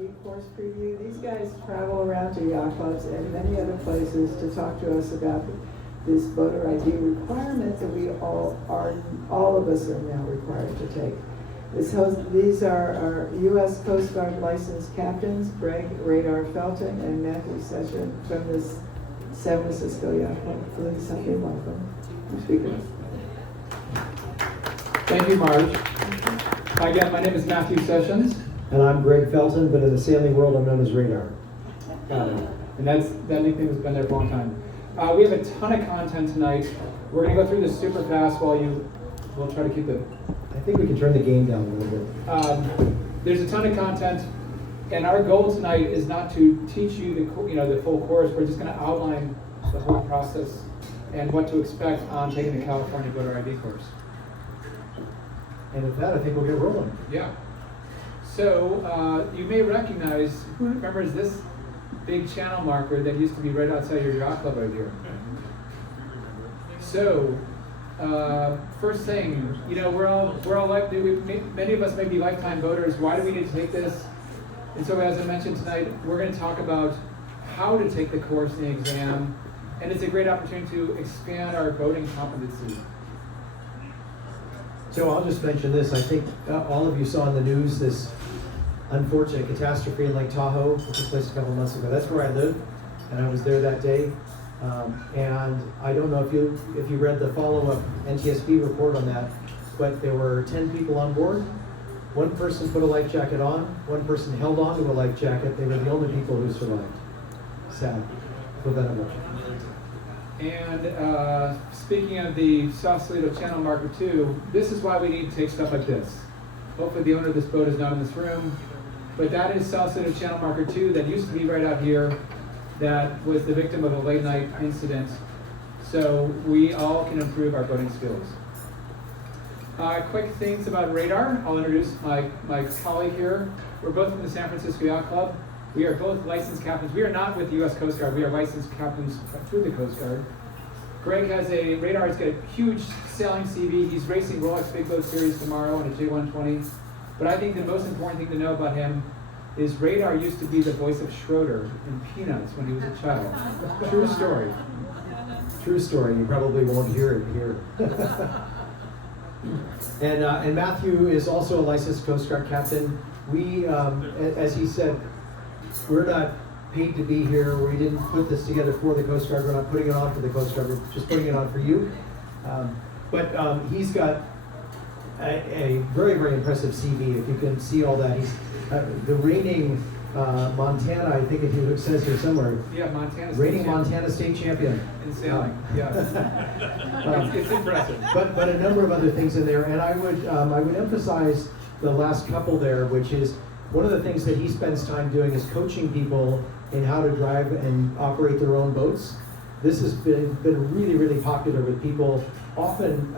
ID course preview. These guys travel around to yacht clubs and many other places to talk to us about this voter ID requirement that all of us are now required to take. These are our U.S. Coast Guard licensed captains, Greg Radar Felton and Matthew Session from this San Francisco Yacht Club. Please help me welcome the speakers. Thank you, Marge. Again, my name is Matthew Sessions. And I'm Greg Felton, but in the sailing world, I'm known as Radar. And that nickname has been there for a long time. We have a ton of content tonight. We're going to go through this super fast while we'll try to keep it. I think we can turn the game down a little bit. There's a ton of content, and our goal tonight is not to teach you the full course. We're just going to outline the whole process and what to expect on taking the California Voter ID course. And with that, I think we'll get rolling. Yeah. So you may recognize, who remembers this big channel marker that used to be right outside your yacht club right here? So first thing, we're all many of us may be lifetime voters. Why do we need to take this? And so as I mentioned tonight, we're going to talk about how to take the course and the exam, and it's a great opportunity to expand our voting competency. So I'll just mention this. I think all of you saw in the news this unfortunate catastrophe in Lake Tahoe, which took place a couple months ago. That's where I live, and I was there that day. And I don't know if you read the follow-up NTSB report on that, but there were 10 people on board. One person put a life jacket on. One person held on to a life jacket. They were the only people who survived. Sad. Preventable. And speaking of the Sausalito Channel Marker 2, this is why we need to take stuff like this. Hopefully the owner of this boat is not in this room, but that is Sausalito Channel Marker 2 that used to be right out here that was the victim of a late night incident. So we all can improve our boating skills. Quick things about Radar. I'll introduce my colleague here. We're both from the San Francisco Yacht Club. We are both licensed captains. We are not with the U.S. Coast Guard. We are licensed captains through the Coast Guard. Greg has Radar has got a huge sailing CV. He's racing Rolex Big Boat Series tomorrow on a J120. But I think the most important thing to know about him is Radar used to be the voice of Schroeder in Peanuts when he was a child. True story. True story. You probably won't hear it here. And Matthew is also a licensed Coast Guard captain. We, as he said, we're not paid to be here. We didn't put this together for the Coast Guard. We're not putting it on for the Coast Guard. We're just putting it on for you. But he's got a very, very impressive CV. If you can see all that, he's the reigning Montana, I think it says here somewhere. Yeah, Montana. Reigning Montana state champion. In sailing, yeah. It's impressive. But a number of other things in there, and I would emphasize the last couple there, which is one of the things that he spends time doing is coaching people in how to drive and operate their own boats. This has been really, really popular with people, often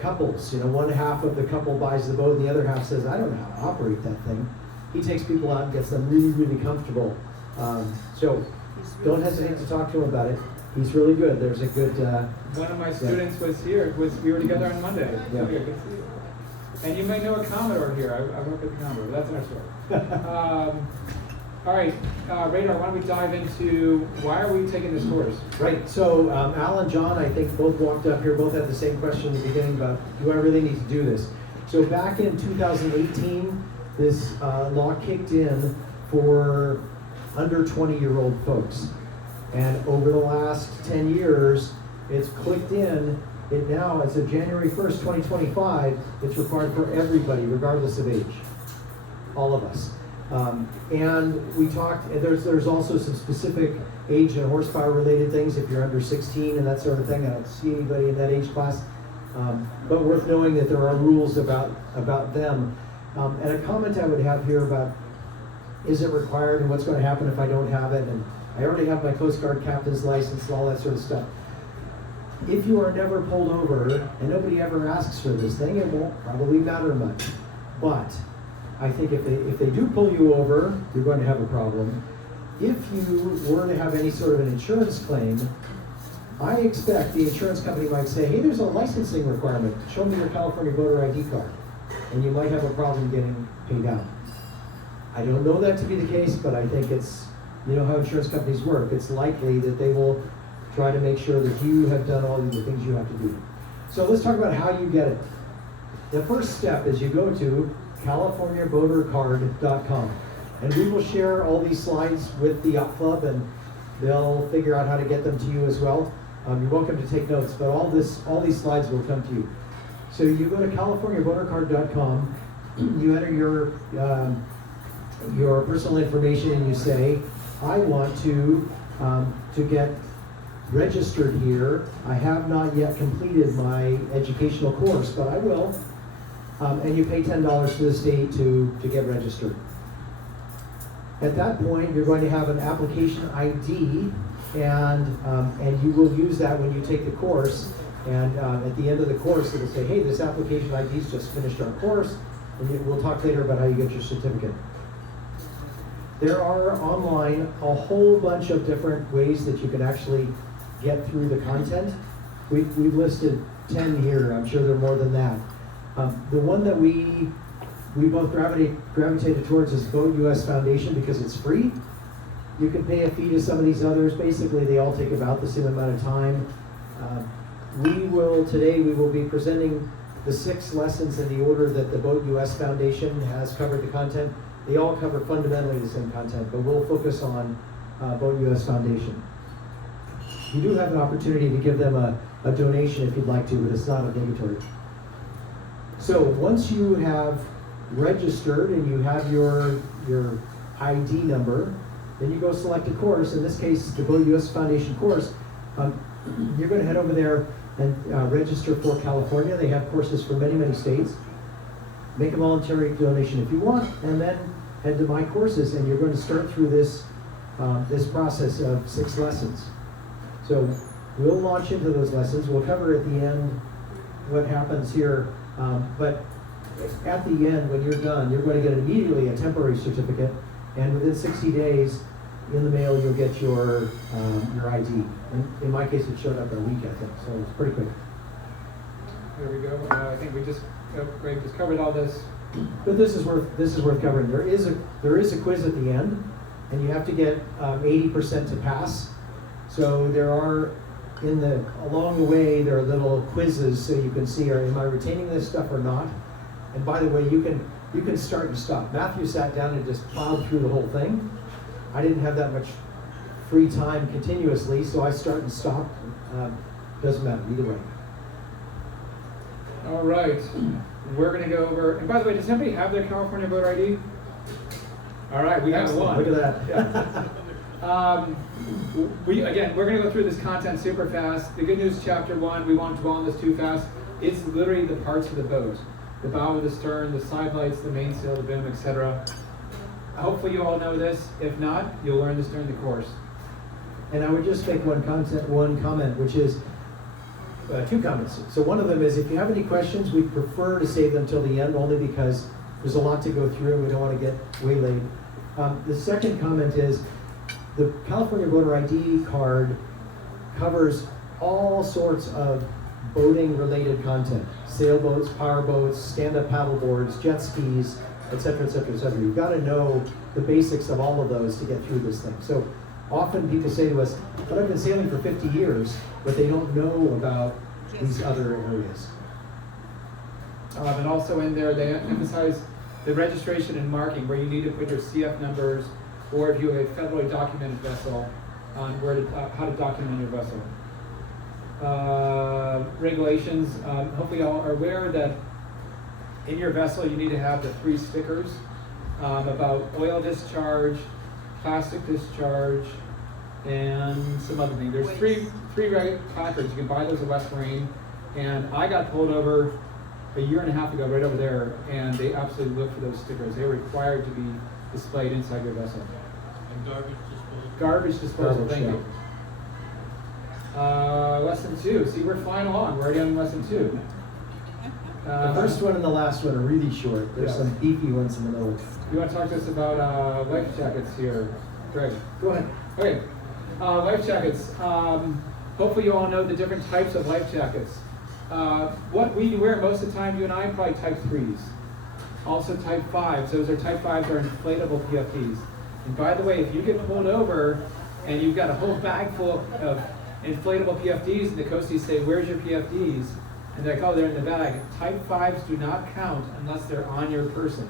couples. One half of the couple buys the boat and the other half says, I don't know how to operate that thing. He takes people out and gets them really, really comfortable. So don't hesitate to talk to him about it. He's really good. There's a good... One of my students was here. We were together on Monday. Yeah. Good to see you. And you might know a Commodore here. I work at the Commodore. That's another story. All right, Radar, why don't we dive into why are we taking this course? Right, so Al and John, I think, both walked up here, both had the same question in the beginning about, do I really need to do this? So back in 2018, this law kicked in for under 20-year-old folks. And over the last 10 years, it's clicked in. Now, as of January 1st, 2025, it's required for everybody, regardless of age. All of us. And we talked, there's also some specific age and horsepower related things if you're under 16 and that sort of thing. I don't see anybody in that age class. But worth knowing that there are rules about them. And a comment I would have here about, is it required and what's going to happen if I don't have it? And I already have my Coast Guard captain's license and all that sort of stuff. If you are never pulled over and nobody ever asks for this thing, it won't probably matter much. But I think if they do pull you over, you're going to have a problem. If you were to have any sort of an insurance claim, I expect the insurance company might say, hey, there's a licensing requirement. Show me your California voter ID card. And you might have a problem getting paid out. I don't know that to be the case, but I think it's, you know how insurance companies work. It's likely that they will try to make sure that you have done all of the things you have to do. So let's talk about how you get it. The first step is you go to CaliforniaVoterCard.com, and we will share all these slides with the Yacht Club, and they'll figure out how to get them to you as well. You're welcome to take notes, but all these slides will come to you. So you go to CaliforniaVoterCard.com, you enter your personal information, and you say, I want to get registered here. I have not yet completed my educational course, but I will. And you pay $10 to the state to get registered. At that point, you're going to have an application ID, and you will use that when you take the course. And at the end of the course, it'll say, hey, this application ID's just finished our course, and we'll talk later about how you get your certificate. There are online a whole bunch of different ways that you can actually get through the content. We've listed 10 here. I'm sure there are more than that. The one that we both gravitated towards is Vote US Foundation because it's free. You can pay a fee to some of these others. Basically, they all take about the same amount of time. Today we will be presenting the 6 lessons in the order that the Vote US Foundation has covered the content. They all cover fundamentally the same content, but we'll focus on Vote US Foundation. You do have an opportunity to give them a donation if you'd like to, but it's not obligatory. So once you have registered and you have your ID number, then you go select a course. In this case, the Vote US Foundation course. You're going to head over there and register for California. They have courses for many, many states. Make a voluntary donation if you want, and then head to My Courses, and you're going to start through this process of 6 lessons. So we'll launch into those lessons. We'll cover at the end what happens here, but at the end, when you're done, you're going to get immediately a temporary certificate, and within 60 days, in the mail, you'll get your ID. In my case, it showed up in a week, I think, so it's pretty quick. There we go. I think we just covered all this. But this is worth covering. There is a quiz at the end, and you have to get 80% to pass. So there are along the way there are little quizzes so you can see, am I retaining this stuff or not? And by the way, you can start and stop. Matthew sat down and just plowed through the whole thing. I didn't have that much free time continuously, so I start and stop. Doesn't matter either way. All right, we're going to go over. And by the way, does anybody have their California voter ID? All right, we have one. Look at that. Yeah. We're going to go through this content super fast. The good news, chapter 1, we won't dwell on this too fast. It's literally the parts of the boat: the bow of the stern, the side lights, the mainsail, the boom, etc. Hopefully you all know this. If not, you'll learn this during the course. And I would just make one comment, which is 2 comments. So one of them is, if you have any questions, we prefer to save them till the end, only because there's a lot to go through and we don't want to get waylaid. The second comment is, the California Voter ID card covers all sorts of boating-related content: sailboats, powerboats, stand-up paddleboards, jet skis, etc., etc., etc. You've got to know the basics of all of those to get through this thing. So often people say to us, but I've been sailing for 50 years, but they don't know about these other areas. And also in there, they emphasize the registration and marking, where you need to put your CF numbers, or if you have a federally documented vessel, on how to document your vessel. Regulations, hopefully you all are aware that in your vessel you need to have the 3 stickers about oil discharge, plastic discharge, and some other things. There's three placards. You can buy those at West Marine, and I got pulled over a year and a half ago right over there, and they absolutely look for those stickers. They're required to be displayed inside your vessel. And garbage disposal? Garbage disposal, thank you. Lesson 2. See, we're flying along. We're already on lesson 2. The first one and the last one are really short. There's some beefy ones in the middle. You want to talk to us about life jackets here, Greg? Go ahead. Okay, life jackets. Hopefully you all know the different types of life jackets. What we wear most of the time, you and I, probably type 3s. Also type 5s, those are type 5s are inflatable PFDs. And by the way, if you get pulled over and you've got a whole bag full of inflatable PFDs and the coasties say, where's your PFDs? And they're like, oh, they're in the bag. Type 5s do not count unless they're on your person.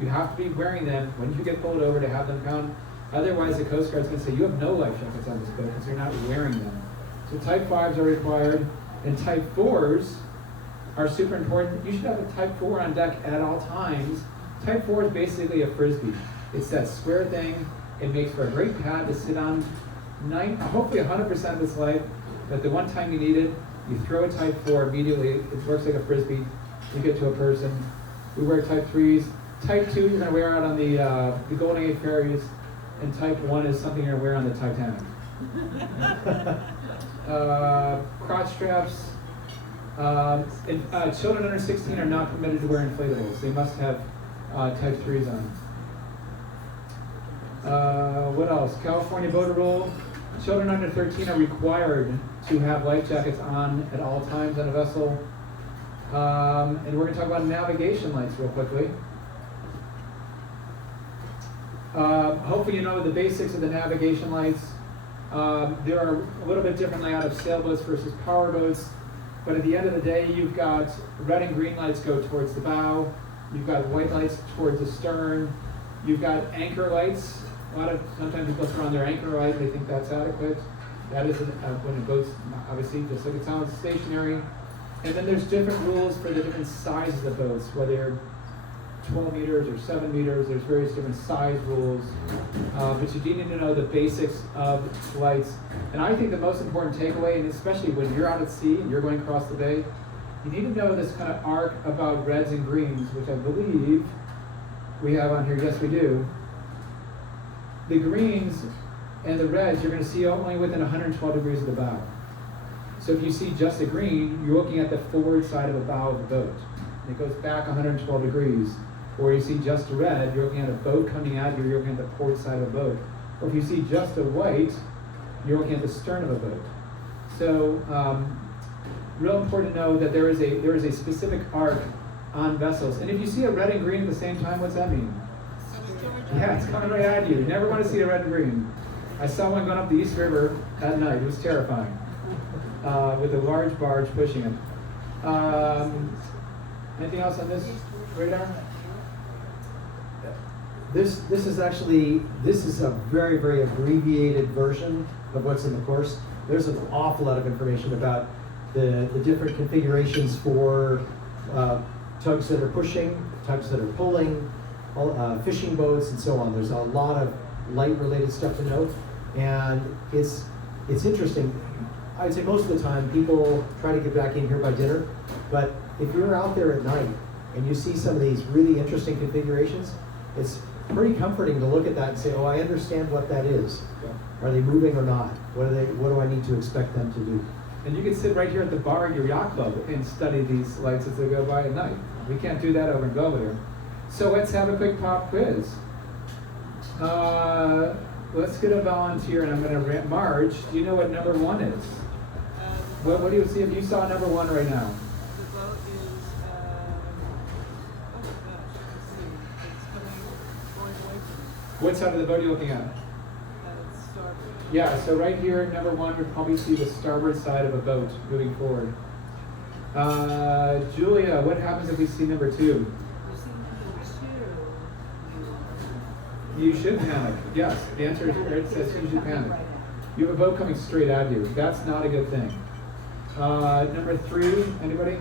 You have to be wearing them when you get pulled over to have them count. Otherwise, the Coast Guard's going to say, you have no life jackets on this boat because you're not wearing them. So type 5s are required, and type 4s are super important. You should have a type 4 on deck at all times. Type 4 is basically a Frisbee. It's that square thing. It makes for a great pad to sit on hopefully 100% of its life, but the one time you need it, you throw a type 4 immediately. It works like a Frisbee. You get to a person. We wear type 3s. Type 2 you're going to wear out on the Golden Gate ferries, and type 1 is something you're going to wear on the Titanic. Crotch straps. Children under 16 are not permitted to wear inflatables. They must have type 3s on. What else? California boat rule. Children under 13 are required to have life jackets on at all times on a vessel. And we're going to talk about navigation lights real quickly. Hopefully you know the basics of the navigation lights. There are a little bit different layout of sailboats versus powerboats, but at the end of the day, you've got red and green lights go towards the bow. You've got white lights towards the stern. You've got anchor lights. Sometimes people throw on their anchor light, they think that's adequate. That is when a boat's obviously just like it sounds stationary. And then there's different rules for the different sizes of boats, whether you're 12 meters or 7 meters, there's various different size rules. But you do need to know the basics of lights. And I think the most important takeaway, and especially when you're out at sea and you're going across the bay, you need to know this kind of arc about reds and greens, which I believe we have on here. Yes, we do. The greens and the reds, you're going to see only within 112 degrees of the bow. So if you see just a green, you're looking at the forward side of the bow of the boat. And it goes back 112 degrees. Or you see just a red, you're looking at a boat coming at you, you're looking at the port side of a boat. Or if you see just a white, you're looking at the stern of a boat. So, real important to know that there is a specific arc on vessels. And if you see a red and green at the same time, what's that mean? Yeah, it's coming right at you. You never want to see a red and green. I saw one going up the East River at night. It was terrifying. With a large barge pushing it. Anything else on this radar? This is a very, very abbreviated version of what's in the course. There's an awful lot of information about the different configurations for tugs that are pushing, tugs that are pulling, fishing boats, and so on. There's a lot of light-related stuff to note, and it's interesting. I'd say most of the time people try to get back in here by dinner, but if you're out there at night and you see some of these really interesting configurations, it's pretty comforting to look at that and say, oh, I understand what that is. Are they moving or not? What do I need to expect them to do? And you can sit right here at the bar at your yacht club and study these lights as they go by at night. We can't do that over in Belvedere. So let's have a quick pop quiz. Let's get a volunteer, and I'm going to Marge. Do you know what number 1 is? What do you see if you saw number 1 right now? The boat is, oh gosh, let's see. It's going away from What side of the boat are you looking at? starboard. Yeah, so right here, number 1 would probably see the starboard side of a boat moving forward. Julia, what happens if we see number 2? You see number 2. You should panic. Yes, the answer is it says you should panic. You have a boat coming straight at you. That's not a good thing. Number 3, anybody?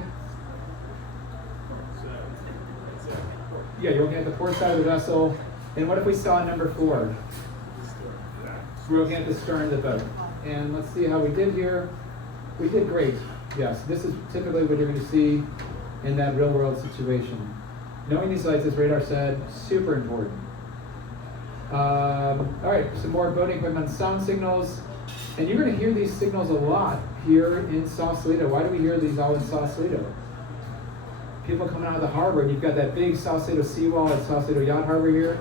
Yeah, you're looking at the port side of the vessel. And what if we saw number 4? We're looking at the stern of the boat. And let's see how we did here. We did great. Yes, this is typically what you're going to see in that real world situation. Knowing these lights, as Radar said, super important. All right, some more boating equipment, sound signals. And you're going to hear these signals a lot here in Sausalito. Why do we hear these all in Sausalito? People coming out of the harbor, and you've got that big Sausalito seawall at Sausalito Yacht Harbor here.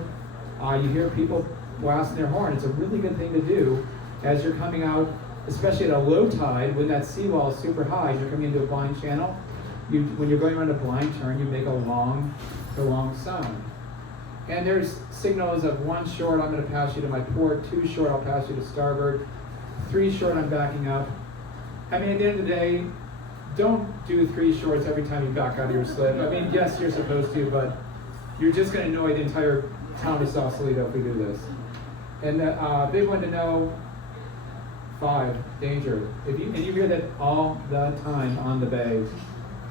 You hear people blasting their horn. It's a really good thing to do as you're coming out, especially at a low tide when that seawall is super high. You're coming into a blind channel. When you're going around a blind turn, you make a long the long sound. And there's signals of 1 short, I'm going to pass you to my port, 2 short, I'll pass you to starboard, 3 short, I'm backing up. I mean, at the end of the day, don't do 3 shorts every time you back out of your slip. I mean, yes, you're supposed to, but you're just going to annoy the entire town of Sausalito if we do this. And the big one to know, 5, danger. And you hear that all the time on the bay.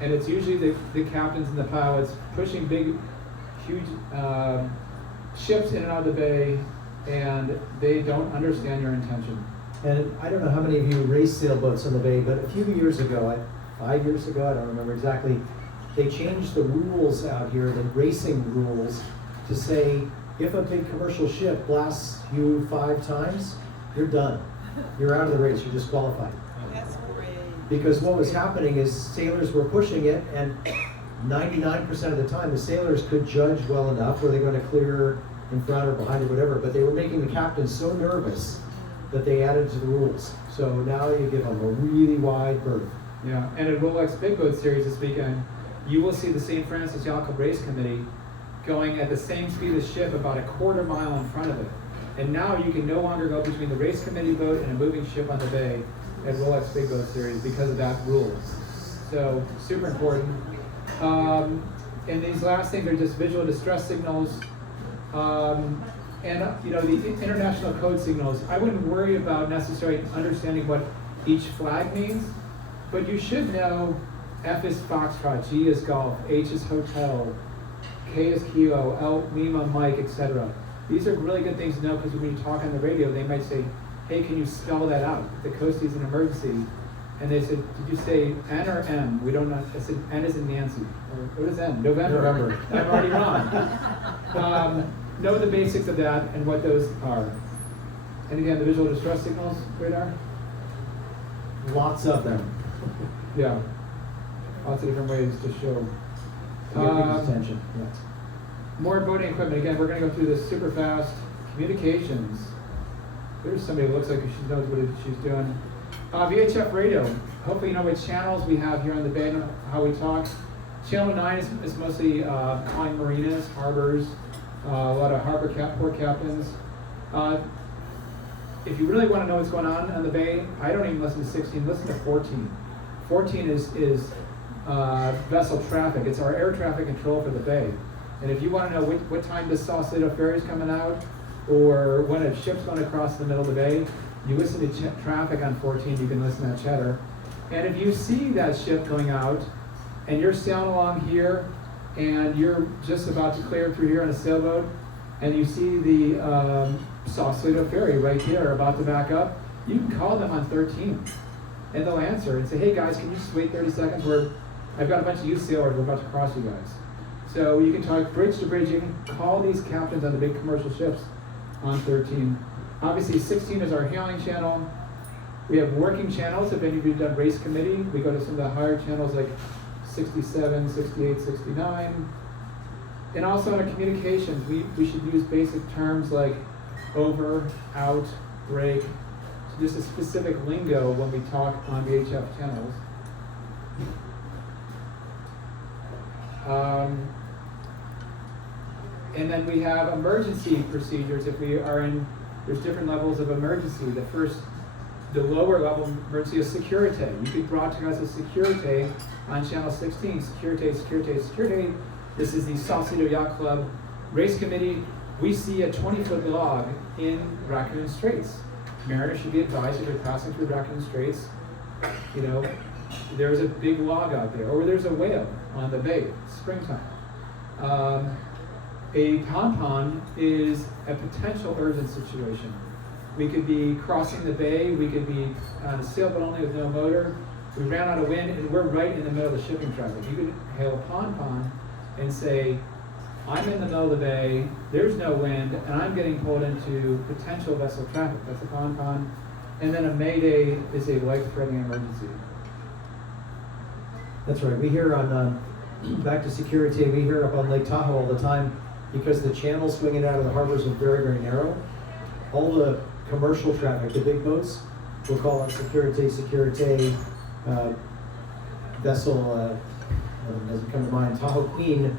And it's usually the captains and the pilots pushing big, huge ships in and out of the bay, and they don't understand your intention. And I don't know how many of you race sailboats on the bay, but a few years ago, 5 years ago, I don't remember exactly, they changed the rules out here, the racing rules, to say if a big commercial ship blasts you 5 times, you're done. You're out of the race, you're disqualified. That's great. Because what was happening is sailors were pushing it, and 99% of the time the sailors could judge well enough, were they going to clear in front or behind or whatever, but they were making the captains so nervous that they added to the rules. So now you give them a really wide berth. Yeah, and at Rolex Big Boat Series this weekend, you will see the St. Francis Yacht Club Race Committee going at the same speed as ship about a quarter mile in front of it. And now you can no longer go between the race committee boat and a moving ship on the bay at Rolex Big Boat Series because of that rule. So, super important. And these last things are just visual distress signals. And the international code signals, I wouldn't worry about necessarily understanding what each flag means, but you should know F is Foxtrot, G is Golf, H is Hotel, K is Kilo, L, Lima, Mike, etc. These are really good things to know because when you talk on the radio, they might say, hey, can you spell that out? The coast is an emergency. And they said, did you say N or M? We don't know. I said, N is in Nancy. Or what is N? November. I'm already wrong. Know the basics of that and what those are. And again, the visual distress signals, radar? Lots of them. Yeah. Lots of different ways to show. To get people's attention. Yeah. More boating equipment. Again, we're going to go through this super fast. Communications. There's somebody who looks like she knows what she's doing. VHF radio. Hopefully you know which channels we have here on the bay and how we talk. Channel 9 is mostly calling marinas, harbors, a lot of port captains. If you really want to know what's going on the bay, I don't even listen to 16, listen to 14. 14 is vessel traffic. It's our air traffic control for the bay. And if you want to know what time the Sausalito ferry is coming out, or when a ship's going to cross the middle of the bay, you listen to traffic on 14, you can listen to that chatter. And if you see that ship going out, and you're sailing along here, and you're just about to clear through here on a sailboat, and you see the Sausalito ferry right there about to back up, you can call them on 13. And they'll answer and say, hey guys, can you just wait 30 seconds? I've got a bunch of youth sailors, we're about to cross you guys. So you can talk bridge to bridge, you can call these captains on the big commercial ships on 13. Obviously 16 is our hailing channel. We have working channels. If any of you have done race committee, we go to some of the higher channels like 67, 68, 69. And also in our communications, we should use basic terms like over, out, break, so just a specific lingo when we talk on VHF channels. And then we have emergency procedures if we are in, there's different levels of emergency. The lower level emergency is security. You could broadcast a security on channel 16, security. This is the Sausalito Yacht Club Race Committee. We see a 20-foot log in Raccoon Straits. Mariners should be advised if you're passing through Raccoon Straits, there's a big log out there, or there's a whale on the bay, springtime. A pond is a potential urgent situation. We could be crossing the bay, we could be on a sailboat only with no motor, we ran out of wind, and we're right in the middle of the shipping traffic. You could hail a pond and say, I'm in the middle of the bay, there's no wind, and I'm getting pulled into potential vessel traffic. That's a pond. And then a mayday is a life-threatening emergency. That's right. We hear on, back to security, we hear up on Lake Tahoe all the time because the channels swinging out of the harbors are very, very narrow. All the commercial traffic, the big boats, we'll call it security, vessel, doesn't come to mind, Tahoe Queen,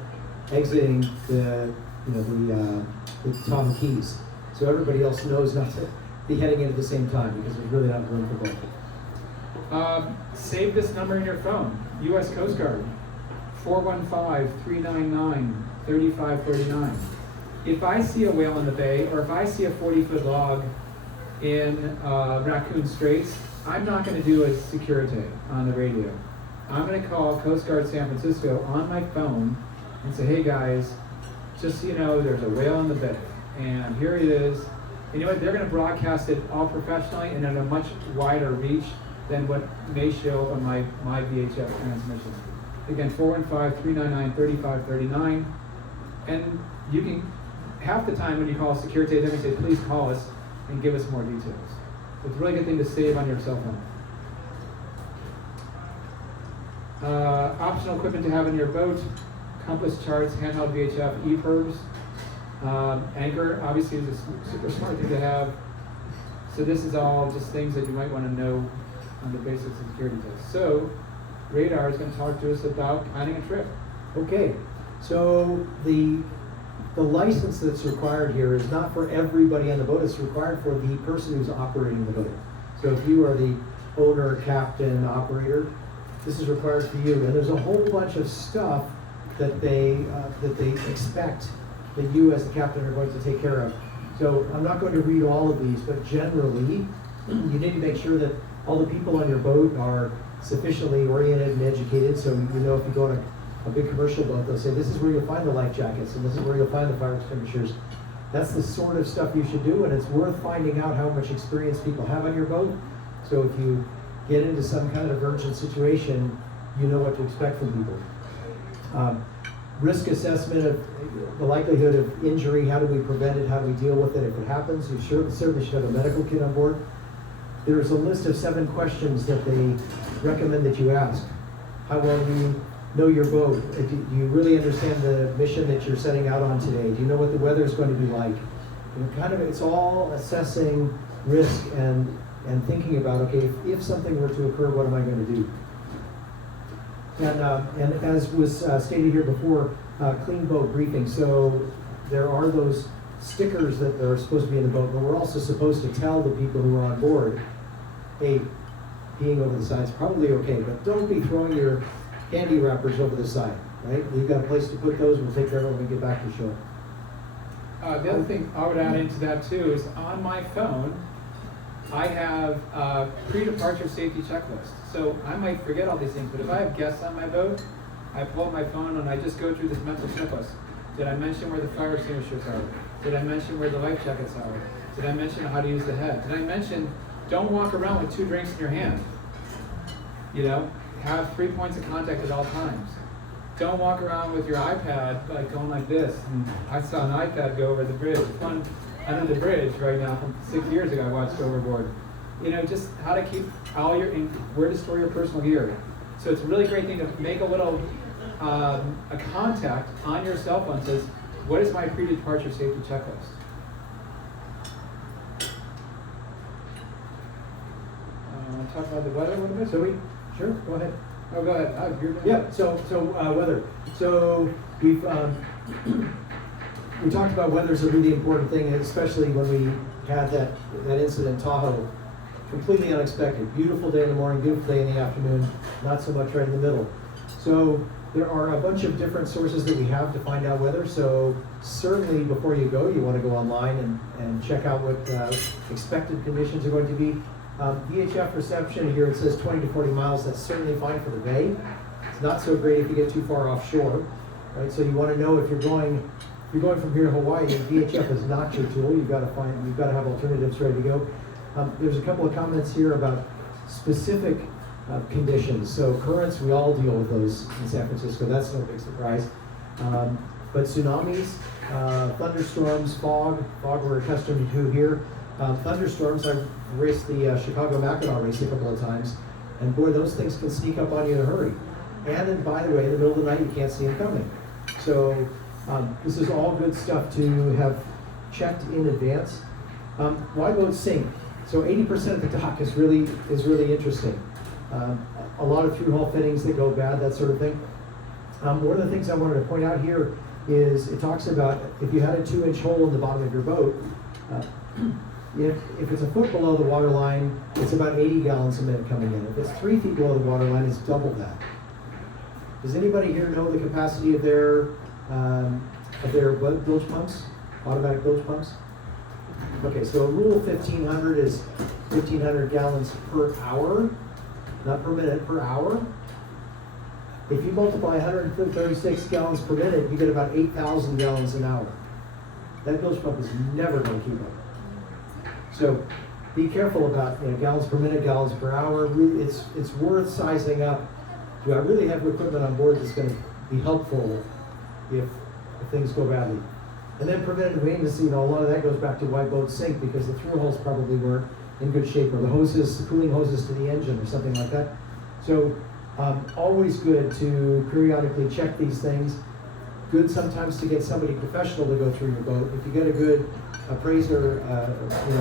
exiting the Tom Keys. So everybody else knows not to be heading in at the same time because there's really not room for both. Save this number in your phone. U.S. Coast Guard, 415-399-3539. If I see a whale in the bay, or if I see a 40-foot log in Raccoon Straits, I'm not going to do a security on the radio. I'm going to call Coast Guard San Francisco on my phone and say, hey guys, just so you know, there's a whale in the bay, and here it is. And you know what? They're going to broadcast it all professionally and at a much wider reach than what may show on my VHF transmission. Again, 415-399-3539. And you can, half the time when you call security, they're going to say, please call us and give us more details. It's a really good thing to save on your cell phone. Optional equipment to have in your boat: compass, charts, handheld VHF, EPIRBs. Anchor obviously is a super smart thing to have. So this is all just things that you might want to know on the basics of security tests. So Radar is going to talk to us about planning a trip. Okay, so the license that's required here is not for everybody on the boat. It's required for the person who's operating the boat. So if you are the owner, captain, operator, this is required for you. And there's a whole bunch of stuff that they expect that you as the captain are going to take care of. So I'm not going to read all of these, but generally, you need to make sure that all the people on your boat are sufficiently oriented and educated. So you know, if you go on a big commercial boat, they'll say, this is where you'll find the life jackets, and this is where you'll find the fire extinguishers. That's the sort of stuff you should do, and it's worth finding out how much experience people have on your boat. So if you get into some kind of urgent situation, you know what to expect from people. Risk assessment of the likelihood of injury, how do we prevent it, how do we deal with it if it happens. You certainly should have a medical kit on board. There's a list of 7 questions that they recommend that you ask. How well do you know your boat? Do you really understand the mission that you're setting out on today? Do you know what the weather is going to be like? It's all assessing risk and thinking about, okay, if something were to occur, what am I going to do? And as was stated here before, clean boat briefing. So there are those stickers that are supposed to be in the boat, but we're also supposed to tell the people who are on board, hey, peeing over the side is probably okay, but don't be throwing your candy wrappers over the side, right? You've got a place to put those. We'll take care of it when we get back to shore. The other thing I would add into that too is on my phone, I have a pre-departure safety checklist. So I might forget all these things, but if I have guests on my boat, I pull up my phone and I just go through this mental checklist. Did I mention where the fire extinguishers are? Did I mention where the life jackets are? Did I mention how to use the head? Did I mention don't walk around with 2 drinks in your hand? You know, have 3 points of contact at all times. Don't walk around with your iPad like going like this. And I saw an iPad go over the bridge. One under the bridge right now from 6 years ago I watched Overboard. You know, just how to keep all your, where to store your personal gear. So it's a really great thing to make a little, a contact on your cell phone that says, what is my pre-departure safety checklist? Talk about the weather a little bit? Sure, go ahead. Oh, go ahead. Yeah, so weather. So we talked about weather's a really important thing, especially when we had that incident in Tahoe. Completely unexpected. Beautiful day in the morning, beautiful day in the afternoon, not so much right in the middle. So there are a bunch of different sources that we have to find out weather. So certainly before you go, you want to go online and check out what expected conditions are going to be. VHF reception here, it says 20 to 40 miles. That's certainly fine for the bay. It's not so great if you get too far offshore, right? So you want to know if you're going from here to Hawaii, VHF is not your tool. You've got to have alternatives ready to go. There's a couple of comments here about specific conditions. So currents, we all deal with those in San Francisco. That's no big surprise. But tsunamis, thunderstorms, fog we're accustomed to here. Thunderstorms, I've raced the Chicago Mackinac race a couple of times, and boy, those things can sneak up on you in a hurry. And then, by the way, in the middle of the night, you can't see them coming. So this is all good stuff to have checked in advance. Why boats sink? So 80% of the dock is really interesting. A lot of through-hull fittings that go bad, that sort of thing. One of the things I wanted to point out here is it talks about if you had a 2-inch hole in the bottom of your boat, if it's a foot below the water line, it's about 80 gallons a minute coming in. If it's 3 feet below the water line, it's double that. Does anybody here know the capacity of their bilge pumps, automatic bilge pumps? Okay, so rule 1500 is 1500 gallons per hour, not per minute, per hour. If you multiply 136 gallons per minute, you get about 8,000 gallons an hour. That bilge pump is never going to keep up. So be careful about gallons per minute, gallons per hour. Really, it's worth sizing up. Do I really have equipment on board that's going to be helpful if things go badly? And then preventative maintenance, a lot of that goes back to why boats sink, because the through hulls probably weren't in good shape, or the hoses, the cooling hoses to the engine or something like that. So always good to periodically check these things. Good sometimes to get somebody professional to go through your boat. If you get a good appraiser,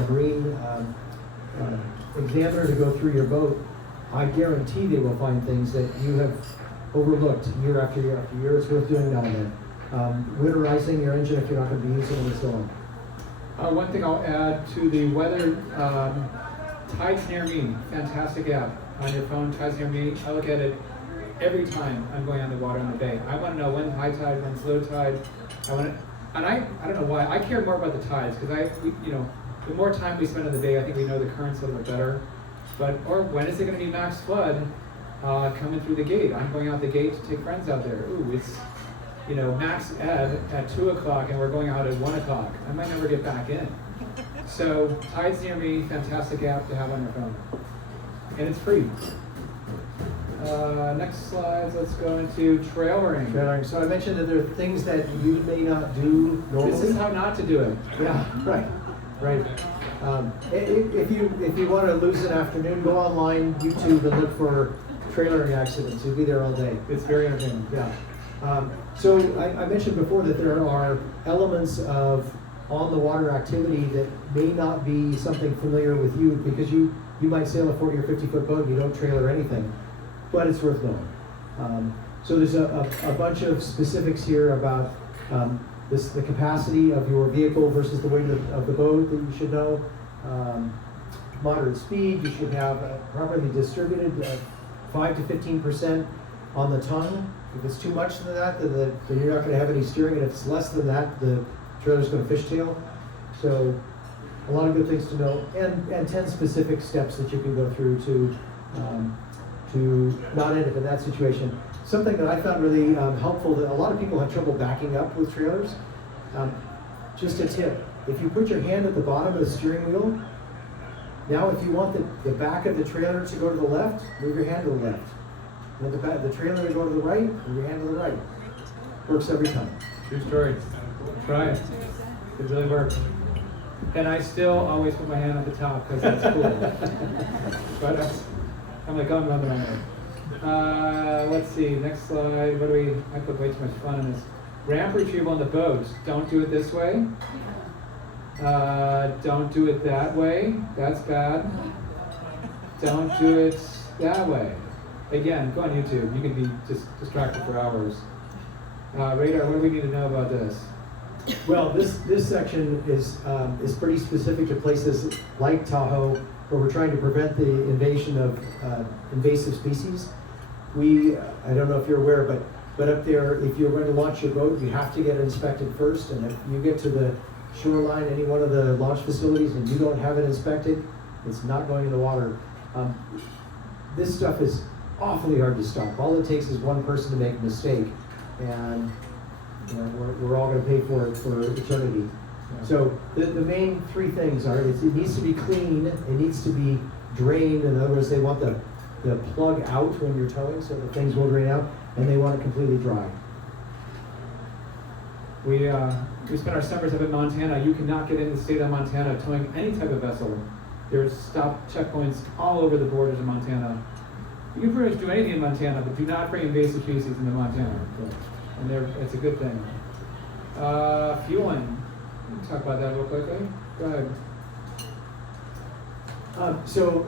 marine examiner to go through your boat, I guarantee they will find things that you have overlooked year after year after year. It's worth doing now and then. Winterizing your engine if you're not going to be using it and so on. One thing I'll add to the weather, Tides Near Me, fantastic app on your phone, Tides Near Me. I look at it every time I'm going on the water in the bay. I want to know when high tide, when's low tide. I don't know why. I care more about the tides because the more time we spend on the bay, I think we know the currents a little bit better. Or when is it going to be max flood coming through the gate? I'm going out the gate to take friends out there. Ooh, it's max ebb at 2 o'clock and we're going out at 1 o'clock. I might never get back in. So Tides Near Me, fantastic app to have on your phone. And it's free. Next slide, let's go into trailering. So I mentioned that there are things that you may not do normally. This is how not to do it. Yeah, right. If you want to lose an afternoon, go online, YouTube, and look for trailering accidents. You'll be there all day. It's very entertaining. Yeah. So I mentioned before that there are elements of on-the-water activity that may not be something familiar with you, because you might sail a 40 or 50-foot boat and you don't trailer anything, but it's worth knowing. So there's a bunch of specifics here about the capacity of your vehicle versus the weight of the boat that you should know. Moderate speed, you should have properly distributed 5 to 15% on the tongue. If it's too much than that, then you're not going to have any steering, and if it's less than that, the trailer's going to fishtail. So a lot of good things to know, and 10 specific steps that you can go through to not end up in that situation. Something that I found really helpful, that a lot of people have trouble backing up with trailers. Just a tip, if you put your hand at the bottom of the steering wheel, now if you want the back of the trailer to go to the left, move your hand to the left. And the trailer to go to the right, move your hand to the right. Works every time. True story. Try it. It really works. And I still always put my hand on the top because that's cool. But I'm like, I'm running my way. Let's see, next slide. I put way too much fun in this. Ramp retrieval on the boat. Don't do it this way. Don't do it that way. That's bad. Don't do it that way. Again, go on YouTube. You can be just distracted for hours. Radar, what do we need to know about this? Well, this section is pretty specific to places like Tahoe, where we're trying to prevent the invasion of invasive species. I don't know if you're aware, but up there, if you're going to launch your boat, you have to get it inspected first. And if you get to the shoreline, any one of the launch facilities, and you don't have it inspected, it's not going in the water. This stuff is awfully hard to stop. All it takes is one person to make a mistake, and we're all going to pay for it for eternity. Yeah. So the main three things are: it needs to be clean, it needs to be drained. In other words, they want the plug out when you're towing, so that things will drain out, and they want it completely dry. We spent our summers up in Montana. You cannot get into the state of Montana towing any type of vessel. There's stop checkpoints all over the borders of Montana. You can pretty much do anything in Montana, but do not bring invasive species into Montana. And it's a good thing. Fueling. We can talk about that real quickly. Go ahead. So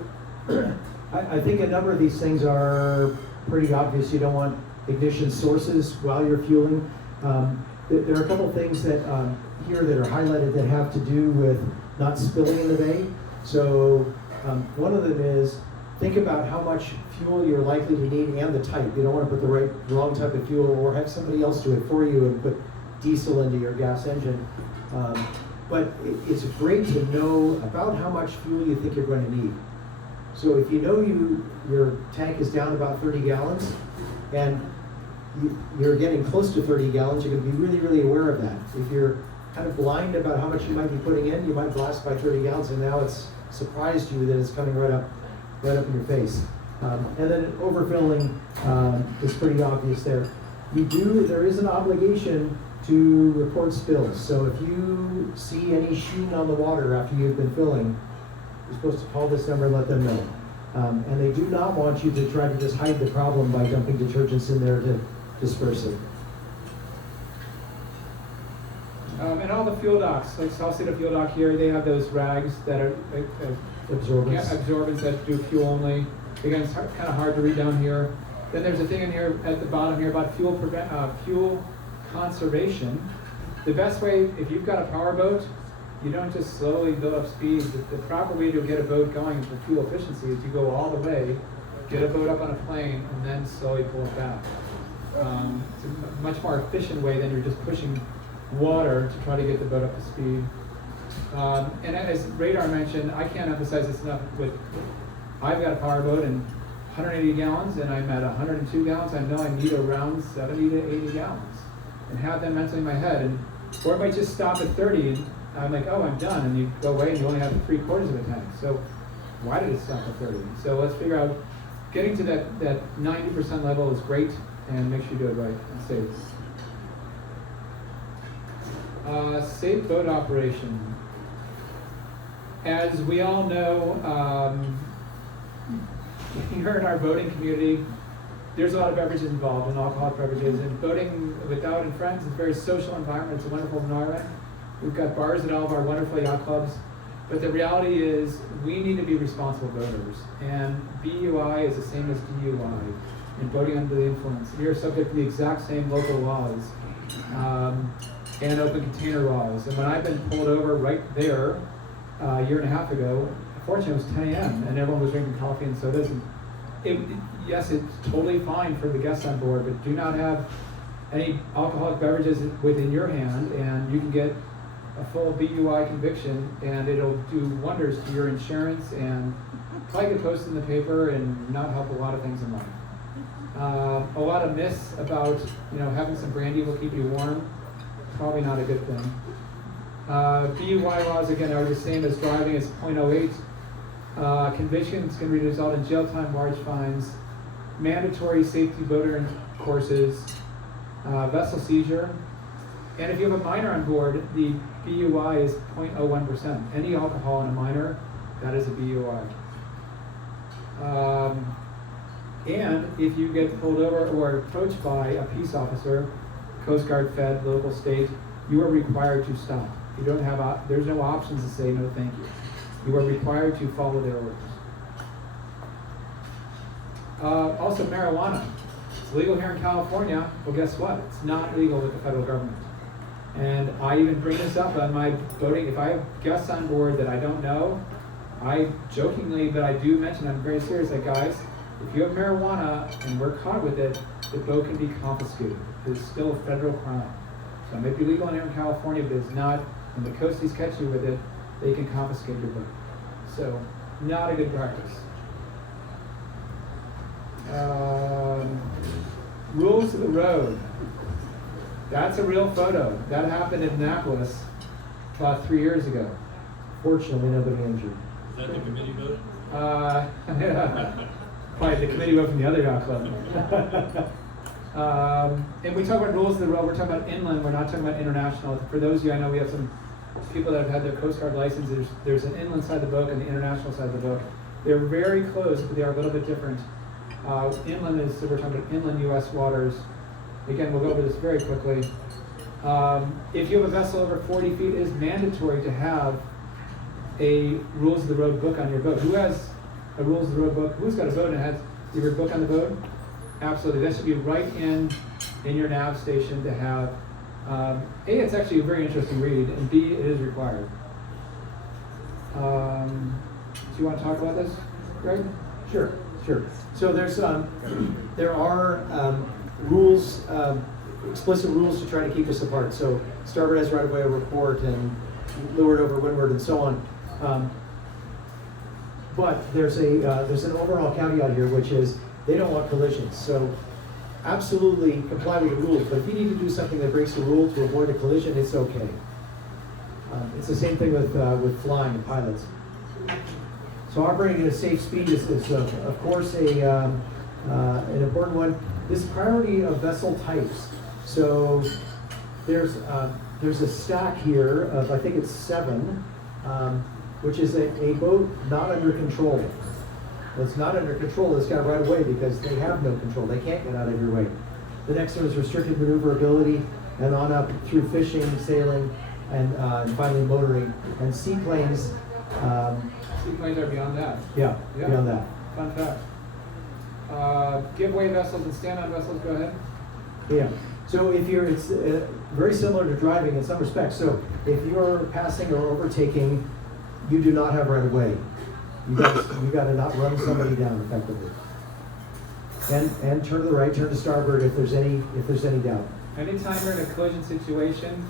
I think a number of these things are pretty obvious. You don't want ignition sources while you're fueling. There are a couple things that here that are highlighted that have to do with not spilling in the bay. So one of them is think about how much fuel you're likely to need and the type. You don't want to put the wrong type of fuel or have somebody else do it for you and put diesel into your gas engine. But it's great to know about how much fuel you think you're going to need. So if you know your tank is down about 30 gallons and you're getting close to 30 gallons, you're going to be really, really aware of that. If you're kind of blind about how much you might be putting in, you might blast by 30 gallons and now it's surprised you that it's coming right up in your face. And then overfilling is pretty obvious there. There is an obligation to report spills. So if you see any sheen on the water after you've been filling, you're supposed to call this number and let them know. And they do not want you to try to just hide the problem by dumping detergents in there to disperse it. And all the fuel docks, like South City Fuel Dock here, they have those rags that are absorbents that do fuel only. Again, it's kind of hard to read down here. Then there's a thing in here at the bottom here about fuel conservation. The best way, if you've got a power boat, you don't just slowly build up speed. The proper way to get a boat going for fuel efficiency is you go all the way, get a boat up on a plane, and then slowly pull it back. It's a much more efficient way than you're just pushing water to try to get the boat up to speed. And as Radar mentioned, I can't emphasize this enough. I've got a power boat and 180 gallons, and I'm at 102 gallons. I know I need around 70 to 80 gallons, and have them mentally in my head. Or it might just stop at 30, and I'm like, oh, I'm done, and you go away and you only have 3/4 of a tank. So why did it stop at 30? So let's figure out, getting to that 90% level is great, and make sure you do it right and safe. Safe boat operation. As we all know, here in our boating community, there's a lot of beverages involved, and alcoholic beverages. And boating with Out and Friends is a very social environment. It's a wonderful environment. We've got bars at all of our wonderful yacht clubs. But the reality is, we need to be responsible boaters. And BUI is the same as DUI in boating under the influence. We are subject to the exact same local laws and open container laws. And when I've been pulled over right there a year and a half ago, fortunately it was 10 a.m. and everyone was drinking coffee and sodas. And yes, it's totally fine for the guests on board, but do not have any alcoholic beverages within your hand, and you can get a full BUI conviction, and it'll do wonders to your insurance and probably get posted in the paper and not help a lot of things in life. A lot of myths about having some brandy will keep you warm. Probably not a good thing. BUI laws again are the same as driving. It's 0.08. Convictions can result in jail time, large fines, mandatory safety boater courses, vessel seizure, and if you have a minor on board, the BUI is 0.01%. Any alcohol in a minor, that is a BUI. And if you get pulled over or approached by a peace officer, Coast Guard, Fed, local, state, you are required to stop. You don't have, there's no options to say no thank you. You are required to follow their orders. Also, marijuana. It's legal here in California. Well, guess what? It's not legal with the federal government. And I even bring this up on my boating. If I have guests on board that I don't know, I jokingly, but I do mention, I'm very serious, like, guys, if you have marijuana and we're caught with it, the boat can be confiscated. It's still a federal crime. So it may be legal here in California, but it's not. When the coasties catch you with it, they can confiscate your boat. So, not a good practice. Rules of the road. That's a real photo. That happened in Annapolis about 3 years ago. Fortunately, nobody injured. Is that the committee vote? Probably the committee vote from the other yacht club. And we talk about rules of the road, we're talking about inland, we're not talking about international. For those of you, I know we have some people that have had their Coast Guard license. There's an inland side of the book and the international side of the book. They're very close, but they are a little bit different. Inland is, so we're talking about inland U.S. waters. Again, we'll go over this very quickly. If you have a vessel over 40 feet, it is mandatory to have a rules of the road book on your boat. Who has a rules of the road book? Who's got a boat and has your book on the boat? Absolutely. That should be right in your nav station to have A, it's actually a very interesting read, and B, it is required. Do you want to talk about this, Greg? Sure. So there are rules, explicit rules to try to keep us apart. So starboard has right of way over port and leeward over windward and so on. But there's an overall caveat here, which is they don't want collisions. So absolutely comply with the rules, but if you need to do something that breaks the rule to avoid a collision, it's okay. It's the same thing with flying and pilots. So operating at a safe speed is of course an important one. This priority of vessel types. So there's a stack here of, I think it's 7, which is a boat not under control. It's not under control, it's got right away because they have no control. They can't get out of your way. The next one is restricted maneuverability, and on up through fishing, sailing, and finally motoring. And seaplanes. Seaplanes are beyond that. Yeah, beyond that. Fun fact. Giveaway vessels and stand-on vessels, go ahead. Yeah. So it's very similar to driving in some respects. So if you're passing or overtaking, you do not have right of way. You got to not run somebody down effectively. And turn to the right, turn to starboard if there's any doubt. Anytime you're in a collision situation,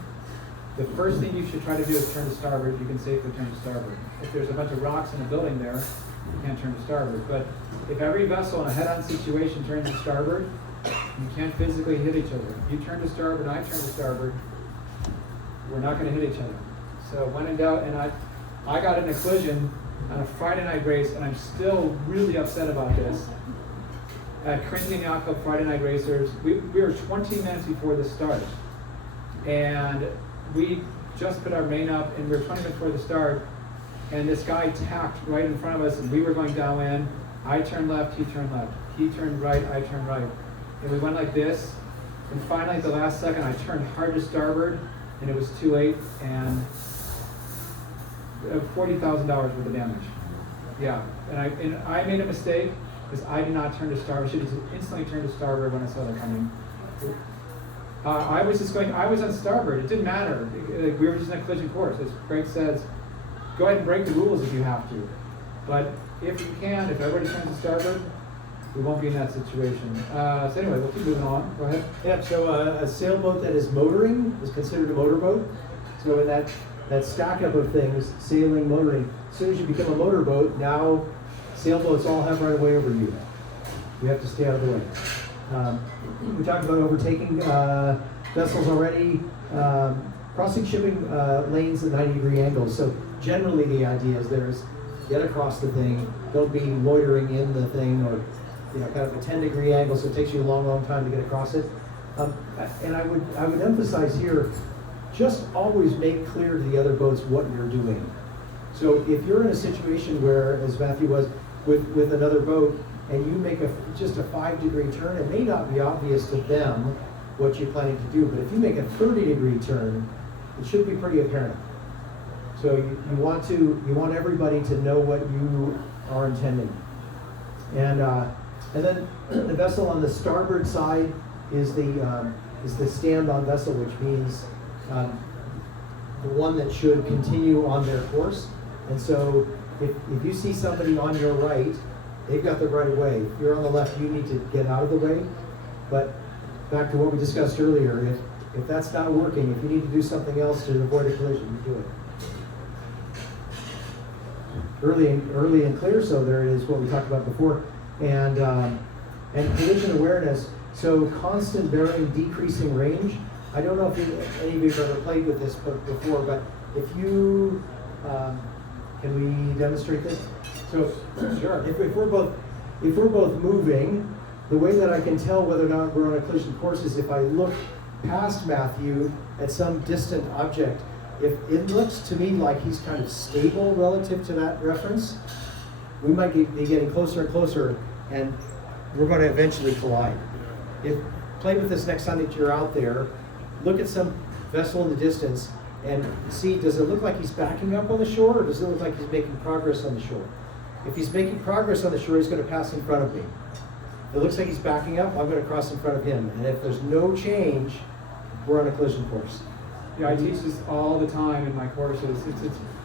the first thing you should try to do is turn to starboard. You can safely turn to starboard. If there's a bunch of rocks in a building there, you can't turn to starboard. But if every vessel in a head-on situation turns to starboard, you can't physically hit each other. You turn to starboard, I turn to starboard, we're not going to hit each other. So when in doubt, and I got in a collision on a Friday night race, and I'm still really upset about this. At Corinthian Yacht Club Friday Night Racers, we were 20 minutes before the start. And we just put our main up, and we were 20 minutes before the start, and this guy tacked right in front of us, and we were going downwind. I turned left, he turned left. He turned right, I turned right. And we went like this, and finally at the last second, I turned hard to starboard, and it was too late, and $40,000 worth of damage. Yeah, and I made a mistake, because I did not turn to starboard. I should have instantly turned to starboard when I saw that coming. I was on starboard. It didn't matter. We were just in a collision course. As Greg says, go ahead and break the rules if you have to. But if you can, if everybody turns to starboard, we won't be in that situation. So anyway, we'll keep moving on. Go ahead. Yeah, so a sailboat that is motoring is considered a motorboat. So in that stack up of things, sailing, motoring, as soon as you become a motorboat, now sailboats all have right of way over you. You have to stay out of the way. We talked about overtaking vessels already, crossing shipping lanes at 90-degree angles. So generally the idea is get across the thing, don't be loitering in the thing, or kind of a 10-degree angle, so it takes you a long, long time to get across it. And I would emphasize here, just always make clear to the other boats what you're doing. So if you're in a situation where, as Matthew was, with another boat, and you make just a 5-degree turn, it may not be obvious to them what you're planning to do, but if you make a 30-degree turn, it should be pretty apparent. So you want everybody to know what you are intending. And then the vessel on the starboard side is the stand-on vessel, which means the one that should continue on their course. And so if you see somebody on your right, they've got the right of way. If you're on the left, you need to get out of the way. But back to what we discussed earlier, if that's not working, if you need to do something else to avoid a collision, you do it. Early and clear, so there is what we talked about before. And collision awareness, so constant bearing, decreasing range. I don't know if any of you have ever played with this before, but if you, can we demonstrate this? So, sure. If we're both moving, the way that I can tell whether or not we're on a collision course is if I look past Matthew at some distant object. If it looks to me like he's kind of stable relative to that reference, we might be getting closer and closer, and we're going to eventually collide. Play with this next time that you're out there. Look at some vessel in the distance and see, does it look like he's backing up on the shore, or does it look like he's making progress on the shore? If he's making progress on the shore, he's going to pass in front of me. If it looks like he's backing up, I'm going to cross in front of him. And if there's no change, we're on a collision course. Yeah, I teach this all the time in my courses.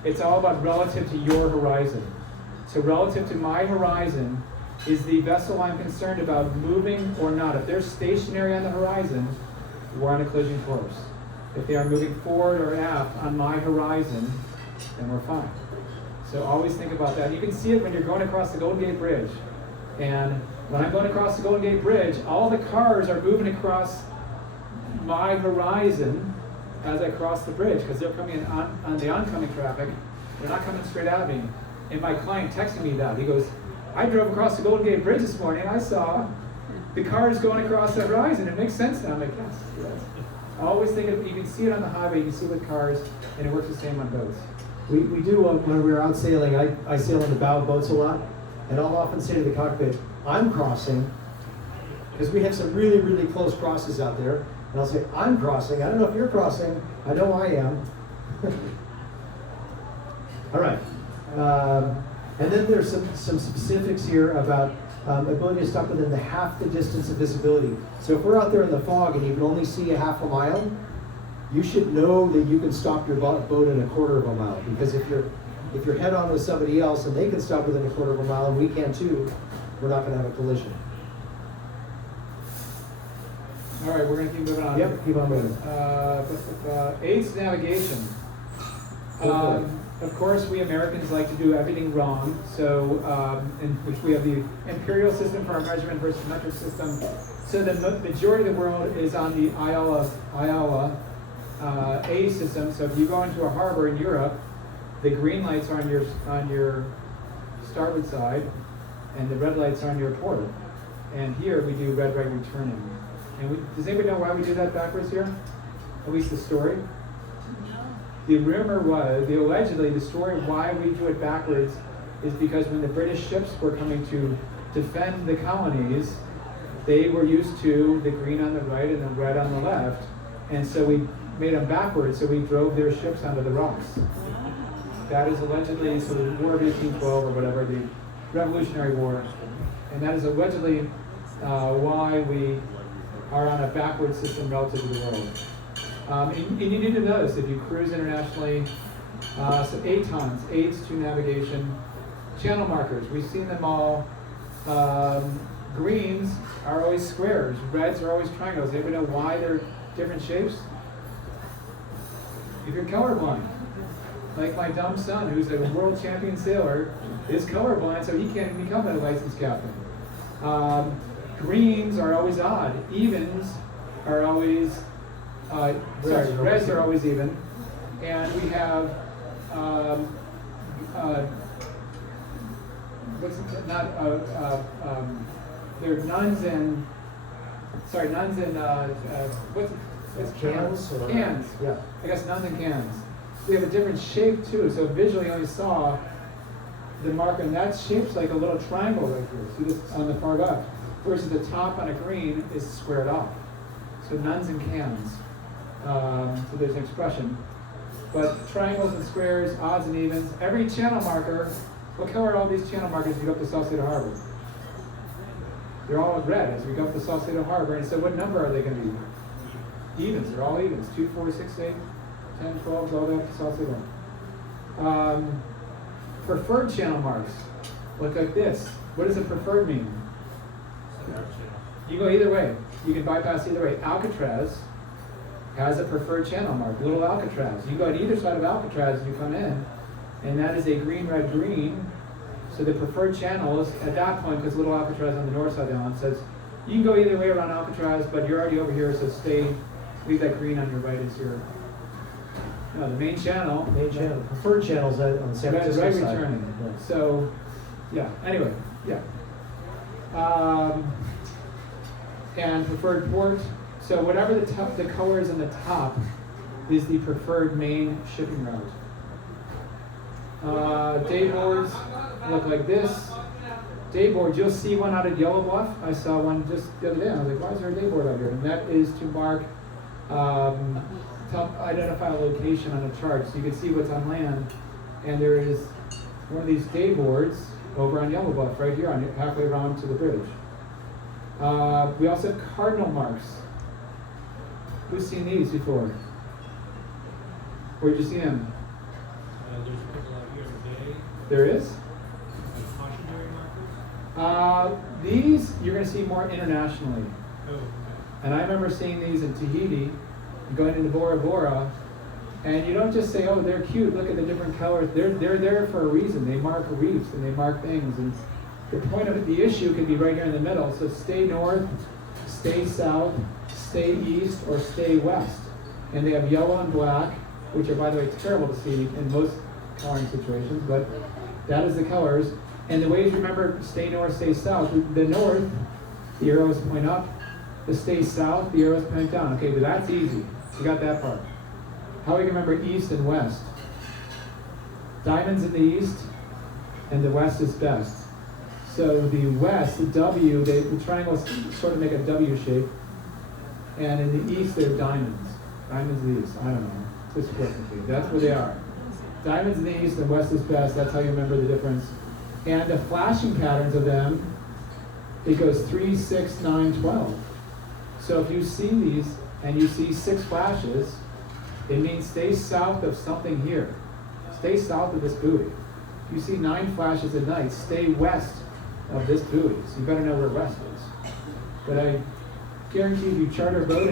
It's all about relative to your horizon. So relative to my horizon is the vessel I'm concerned about moving or not. If they're stationary on the horizon, we're on a collision course. If they are moving forward or aft on my horizon, then we're fine. So always think about that. You can see it when you're going across the Golden Gate Bridge. And when I'm going across the Golden Gate Bridge, all the cars are moving across my horizon as I cross the bridge because they're coming in on the oncoming traffic. They're not coming straight at me. And my client texted me that. He goes, I drove across the Golden Gate Bridge this morning. I saw the cars going across the horizon. It makes sense now. I'm like, yes. I always think of, you can see it on the highway, you can see it with cars, and it works the same on boats. We do, when we're out sailing, I sail on the bow of boats a lot, and I'll often say to the cockpit, I'm crossing, because we have some really, really close crosses out there, and I'll say, I'm crossing. I don't know if you're crossing. I know I am. All right. And then there's some specifics here about ability to stop within half the distance of visibility. So if we're out there in the fog and you can only see a half a mile, you should know that you can stop your boat in a quarter of a mile. Because if you're head on with somebody else and they can stop within a quarter of a mile and we can too, we're not going to have a collision. All right, we're going to keep moving on. Yep, keep on moving. AIDS navigation. Of course, we Americans like to do everything wrong. So, in which we have the imperial system for our measurement versus metric system. So the majority of the world is on the IALA A system. So if you go into a harbor in Europe, the green lights are on your starboard side, and the red lights are on your port. And here we do red light returning. And does anybody know why we do that backwards here? At least the story. The rumor was, allegedly, the story of why we do it backwards is because when the British ships were coming to defend the colonies, they were used to the green on the right and the red on the left, and so we made them backwards, so we drove their ships onto the rocks. That is allegedly, so the War of 1812 or whatever, the Revolutionary War, and that is allegedly why we are on a backward system relative to the world. And you need to notice if you cruise internationally, so ATONs, aids to navigation, channel markers, we've seen them all. Greens are always squares, reds are always triangles. Anybody know why they're different shapes? If you're colorblind, like my dumb son, who's a world champion sailor, is colorblind, so he can't become a licensed captain. Greens are always odd. Evens are always, reds are always even. And we have, there are nuns and, what's Cans? Or? Cans. Yeah. I guess nuns and cans. They have a different shape too, so visually I only saw the marker, and that shape's like a little triangle right here. See this on the far left, versus the top on a green is squared off. So nuns and cans. So there's an expression. But triangles and squares, odds and evens, every channel marker, what color are all these channel markers as you go up the Sausalito Harbor? They're all red as we go up the Sausalito Harbor, and so what number are they going to be? Evens, they're all evens. 2, 4, 6, 8, 10, 12, all the way up to Sausalito. Preferred channel marks look like this. What does a preferred mean? You go either way. You can bypass either way. Alcatraz has a preferred channel mark, little Alcatraz. You go on either side of Alcatraz and you come in, and that is a green, red, green. So the preferred channel is at that point, because little Alcatraz on the north side of the island says, you can go either way around Alcatraz, but you're already over here, so leave that green on your right as your, no, the main channel. Main channel. Preferred channels on the San Francisco right side. returning. Yeah. So, yeah, anyway, yeah. And preferred port. So whatever the color is in the top is the preferred main shipping route. Dayboards look like this. Dayboard, you'll see one out at Yellow Bluff. I saw one just the other day. I was like, why is there a dayboard out here? And that is to mark, to identify a location on a chart. So you can see what's on land. And there is one of these dayboards over on Yellow Bluff, right here, halfway around to the bridge. We also have cardinal marks. Who's seen these before? Where'd you see them? There's one out here today, There is? like cautionary markers. These you're going to see more internationally. Oh, okay. And I remember seeing these in Tahiti, going into Bora Bora, and you don't just say, oh, they're cute, look at the different colors. They're there for a reason. They mark reefs and they mark things. And the point of it, the issue could be right here in the middle. So stay north, stay south, stay east, or stay west. And they have yellow and black, which are, by the way, terrible to see in most coloring situations, but that is the colors. And the ways you remember stay north, stay south, the north, the arrows point up. The stay south, the arrows point down. Okay, but that's easy. You got that part. How do we remember east and west? Diamonds in the east, and the west is best. So the west, the W, the triangles sort of make a W shape. And in the east, they're diamonds. Diamonds in the east. I don't know. Just quickly. That's where they are. Diamonds in the east and west is best. That's how you remember the difference. And the flashing patterns of them, it goes 3, 6, 9, 12. So if you see these and you see 6 flashes, it means stay south of something here. Stay south of this buoy. If you see 9 flashes at night, stay west of this buoy. So you better know where west is. But I guarantee if you charter a boat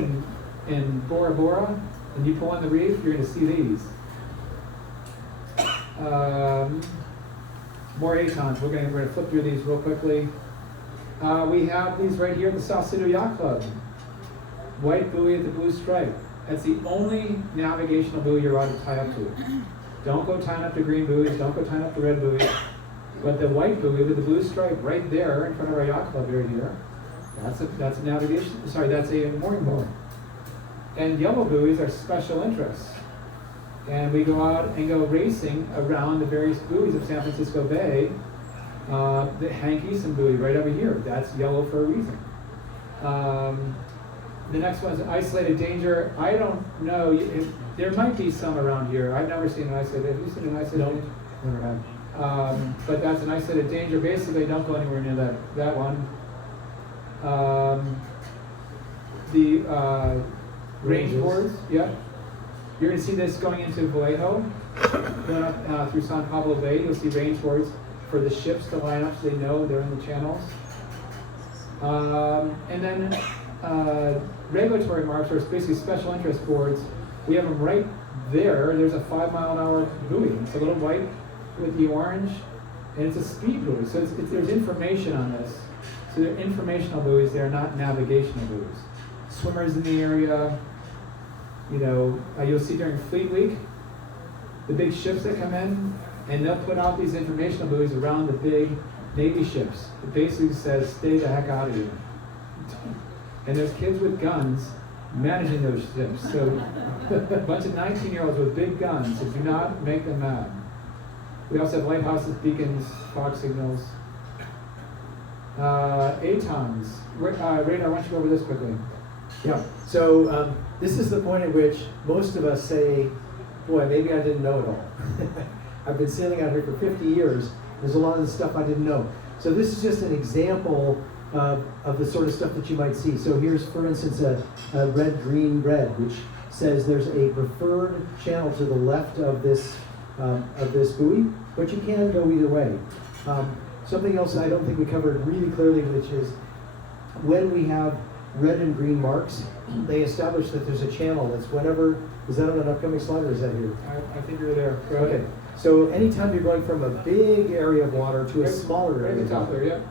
in Bora Bora and you pull on the reef, you're going to see these. More Atons. We're going to flip through these real quickly. We have these right here at the South City Yacht Club. White buoy at the blue stripe. That's the only navigational buoy you're allowed to tie up to. Don't go tying up the green buoys, don't go tying up the red buoys. But the white buoy with the blue stripe right there in front of our yacht club right here, that's a navigation, sorry, that's a mooring buoy. And yellow buoys are special interests. And we go out and go racing around the various buoys of San Francisco Bay. The Hank Eason buoy right over here, that's yellow for a reason. The next one is isolated danger. I don't know. There might be some around here. I've never seen an isolated. Have you seen an isolated danger? Never have. But that's an isolated danger. Basically, don't go anywhere near that one. The range Ranges. boards. Yep. You're going to see this going into Vallejo. Going up through San Pablo Bay. You'll see range boards for the ships to line up so they know they're in the channels. And then regulatory marks, or basically special interest boards, we have them right there. There's a 5-mile-an-hour buoy. It's a little white with the orange, and it's a speed buoy. So there's information on this. So they're informational buoys. They're not navigational buoys. Swimmers in the area, you'll see during Fleet Week, the big ships that come in, and they'll put out these informational buoys around the big Navy ships. It basically says, stay the heck out of here. And there's kids with guns managing those ships. So a bunch of 19-year-olds with big guns, so do not make them mad. We also have lighthouses, beacons, fog signals. ATOMs. Radar, why don't you go over this quickly? Yeah, so this is the point at which most of us say, boy, maybe I didn't know it all. I've been sailing out here for 50 years. There's a lot of the stuff I didn't know. So this is just an example of the sort of stuff that you might see. So here's, for instance, a red, green, red, which says there's a preferred channel to the left of this buoy, but you can go either way. Something else I don't think we covered really clearly, which is when we have red and green marks, they establish that there's a channel that's whenever, is that on an upcoming slide or is that here? I think you're there. Go ahead. Okay, so anytime you're going from a big area of water to a smaller Right area at the of top water. there, yep.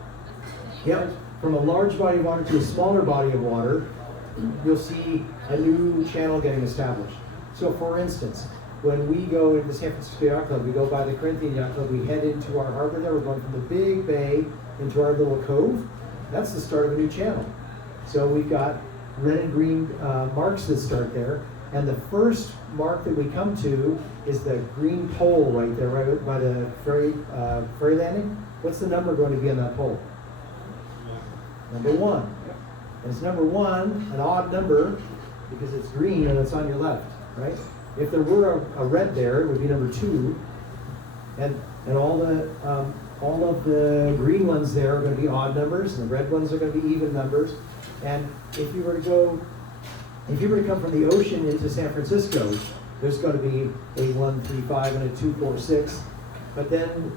Yep, from a large body of water to a smaller body of water, you'll see a new channel getting established. So for instance, when we go into the San Francisco Yacht Club, we go by the Corinthian Yacht Club, we head into our harbor there, we're going from the big bay into our little cove. That's the start of a new channel. So we've got red and green marks that start there, and the first mark that we come to is the green pole right there, right by the ferry landing. What's the number going to be on that pole? Number 1. And it's number 1, an odd number, because it's green and it's on your left, right? If there were a red there, it would be number 2, and all of the green ones there are going to be odd numbers, and the red ones are going to be even numbers. And if you were to go If you were to come from the ocean into San Francisco, there's going to be a 135 and a 246. But then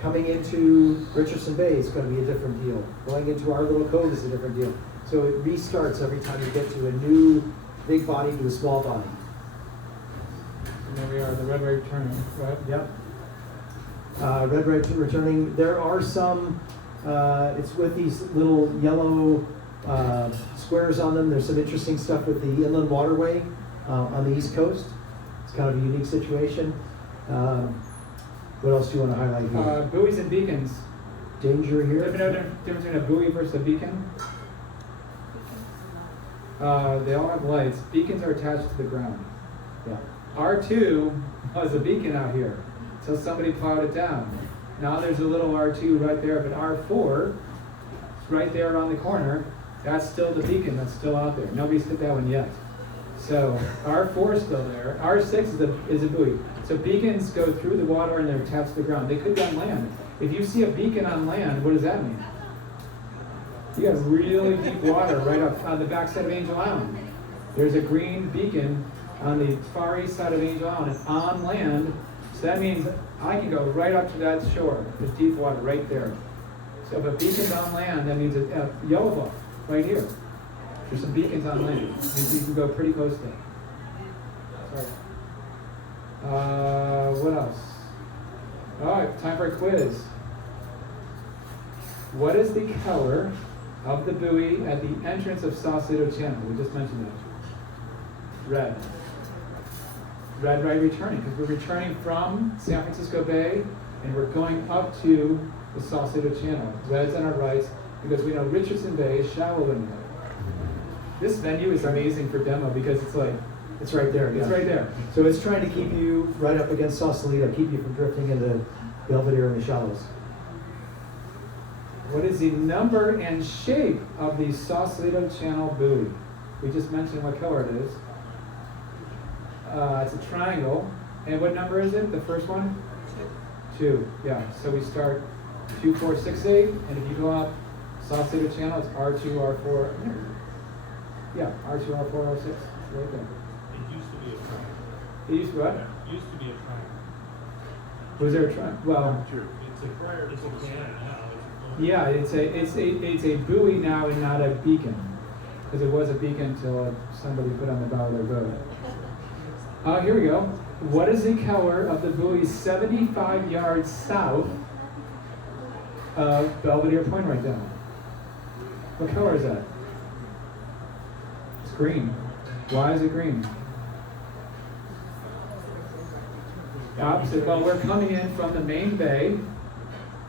coming into Richardson Bay is going to be a different deal. Going into our little cove is a different deal. So it restarts every time you get to a new big body to a small body. And there we are, the red ray returning, right? Yep. Red ray returning. There are some, it's with these little yellow squares on them. There's some interesting stuff with the inland waterway on the East Coast. It's kind of a unique situation. What else do you want to highlight here? Buoys and beacons. Danger Do you here. ever know the difference between a buoy versus a beacon? They all have lights. Beacons are attached to the ground. Yeah. R2 was a beacon out here until somebody plowed it down. Now there's a little R2 right there, but R4, right there on the corner, that's still the beacon that's still out there. Nobody's hit that one yet. So R4 is still there. R6 is a buoy. So beacons go through the water and they're attached to the ground. They could be on land. If you see a beacon on land, what does that mean? You got really deep water right up on the backside of Angel Island. There's a green beacon on the far east side of Angel Island on land. So that means I can go right up to that shore. There's deep water right there. So if a beacon's on land, that means a yellow ball right here. There's some beacons on land. It means you can go pretty close to it. Sorry. What else? All right, time for a quiz. What is the color of the buoy at the entrance of Sausalito Channel? We just mentioned that. Red. Red right returning, because we're returning from San Francisco Bay and we're going up to the Sausalito Channel. Red's on our right because we know Richardson Bay is shallow in there. This venue is amazing for demo because it's like, It's right there. it's yeah. right there. So it's trying to keep you right up against Sausalito, keep you from drifting into Belvedere and the shallows. What is the number and shape of the Sausalito Channel buoy? We just mentioned what color it is. It's a triangle. And what number is it? The first one? 2. Yeah. So we start 2, 4, 6, 8. And if you go up Sausalito Channel, it's R2, R4. Yeah, R2, R4, R6. Right there. It used to be a triangle. It used to what? It used to be a triangle. Was there a triangle? Well, It's a prior, it's a banner now, it's a. yeah, it's a buoy now and not a beacon. Because it was a beacon until somebody put on the bow of their boat. Here we go. What is the color of the buoy 75 yards south of Belvedere Point right now? What color is that? It's green. Why is it green? Opposite. Well, we're coming in from the main bay,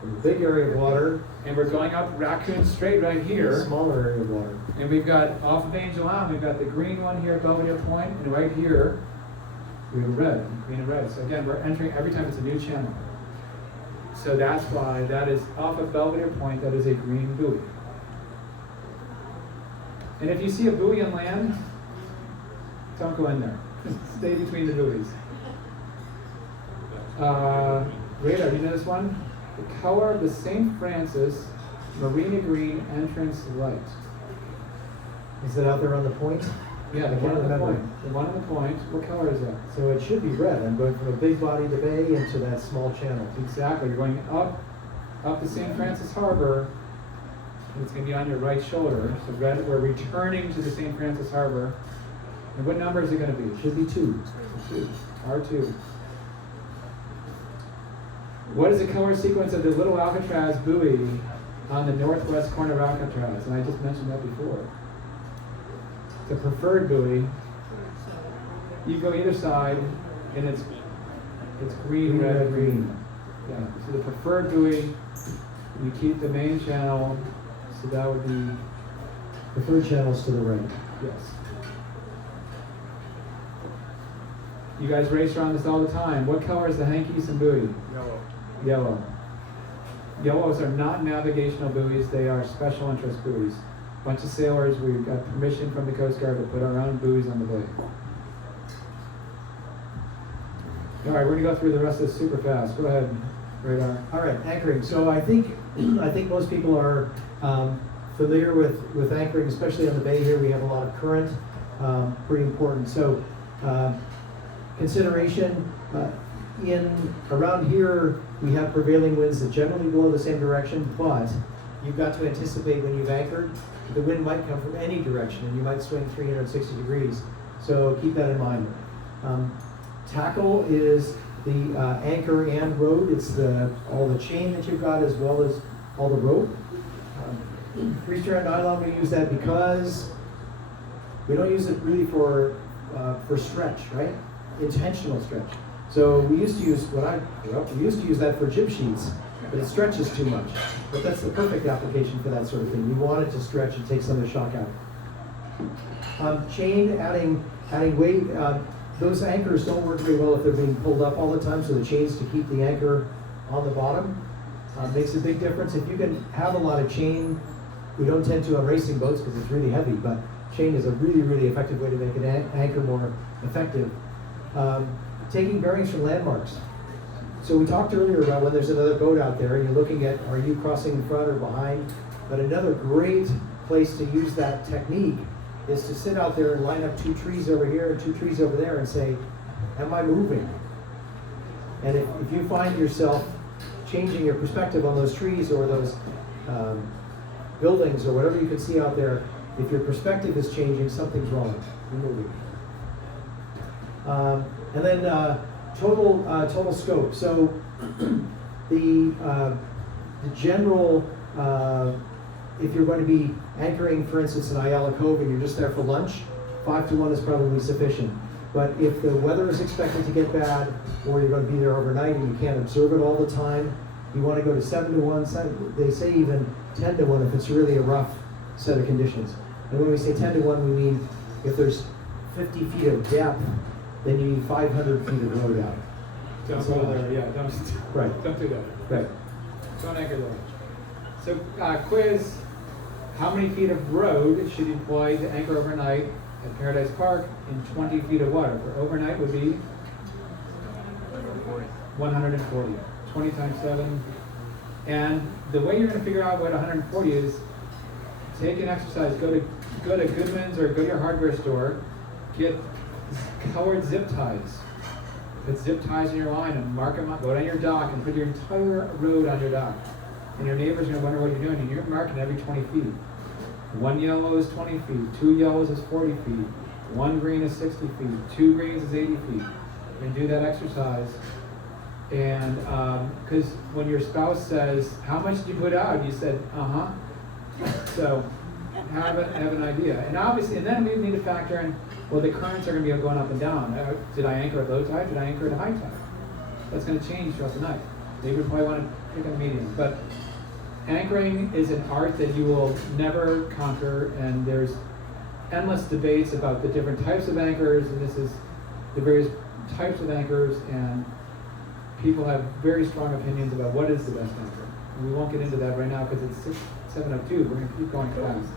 A big area of water, and we're going up Raccoon Strait right here. a smaller area of water. And we've got, off of Angel Island, we've got the green one here at Belvedere Point, and right here, we have red, green and red. So again, we're entering every time it's a new channel. So that's why that is off of Belvedere Point, that is a green buoy. And if you see a buoy on land, don't go in there. Stay between the buoys. Radar, do you know this one? The color of the St. Francis Marina Green entrance light. Is it out there on the point? Yeah, the I one can't on the remember. point. The one on the point. What color is that? So it should be red. I'm going from a big body to bay into that small channel. Exactly. You're going up to St. Francis Harbor. And it's going to be on your right shoulder. So red, we're returning to the St. Francis Harbor. And what number is it going to be? Should be 2. 2. R2. What is the color sequence of the Little Alcatraz buoy on the northwest corner of Alcatraz? And I just mentioned that before. The preferred buoy, you go either side, and it's green, red, green. Yeah. So the preferred buoy, you keep the main channel, so that would be Preferred channels to the right. yes. You guys race around this all the time. What color is the Hank Eason buoy? Yellow. Yellow. Yellows are not navigational buoys, they are special interest buoys. Bunch of sailors, we got permission from the Coast Guard to put our own buoys on the bay. All right, we're gonna go through the rest of this super fast. Go ahead, Radar. All right, anchoring. So I think most people are familiar with anchoring, especially on the bay here. We have a lot of current. pretty important. So consideration, around here, we have prevailing winds that generally blow the same direction, but you've got to anticipate when you've anchored, the wind might come from any direction and you might swing 360 degrees. So keep that in mind. Tackle is the anchor and rode. It's all the chain that you've got as well as all the rope. Three-strand nylon, we use that because we don't use it really for stretch, right? Intentional stretch. So we used to use we used to use that for jib sheets, but it stretches too much. But that's the perfect application for that sort of thing. You want it to stretch and take some of the shock out. Chain, adding weight. Those anchors don't work very well if they're being pulled up all the time, so the chains to keep the anchor on the bottom makes a big difference. If you can have a lot of chain, we don't tend to on racing boats because it's really heavy, but chain is a really, really effective way to make an anchor more effective. Taking bearings from landmarks. So we talked earlier about when there's another boat out there and you're looking at, are you crossing in front or behind? But another great place to use that technique is to sit out there and line up 2 trees over here and 2 trees over there and say, am I moving? And if you find yourself changing your perspective on those trees or those buildings or whatever you can see out there, if your perspective is changing, something's wrong. You're moving. And then total scope. So the general, if you're going to be anchoring, for instance, in Ayala Cove and you're just there for lunch, 5 to 1 is probably sufficient. But if the weather is expected to get bad, or you're going to be there overnight and you can't observe it all the time, you want to go to 7 to 1. They say even 10 to 1 if it's really a rough set of conditions. And when we say 10 to 1, we mean if there's 50 feet of depth, then you need 500 feet of road out. Don't go there, yeah, Right. don't do that. Right. Don't anchor there. So quiz, how many feet of road should you employ to anchor overnight at Paradise Park in 20 feet of water? For overnight would be 140. 20 times 7. And the way you're going to figure out what 140 is, take an exercise, go to Goodman's or go to your hardware store, get colored zip ties. Put zip ties in your line and mark them up. Go down your dock and put your entire road on your dock. And your neighbor's going to wonder what you're doing, and you're marking every 20 feet. 1 yellow is 20 feet, 2 yellows is 40 feet, 1 green is 60 feet, 2 greens is 80 feet. And do that exercise. And because when your spouse says, how much did you put out? You said, uh-huh. So have an idea. And obviously, and then we need to factor in, well, the currents are going to be going up and down. Did I anchor at low tide? Did I anchor at high tide? That's going to change throughout the night. They would probably want to pick a medium. But anchoring is an art that you will never conquer, and there's endless debates about the different types of anchors, and this is the various types of anchors, and people have very strong opinions about what is the best anchor. And we won't get into that right now because it's 7:02. We're going to keep going fast.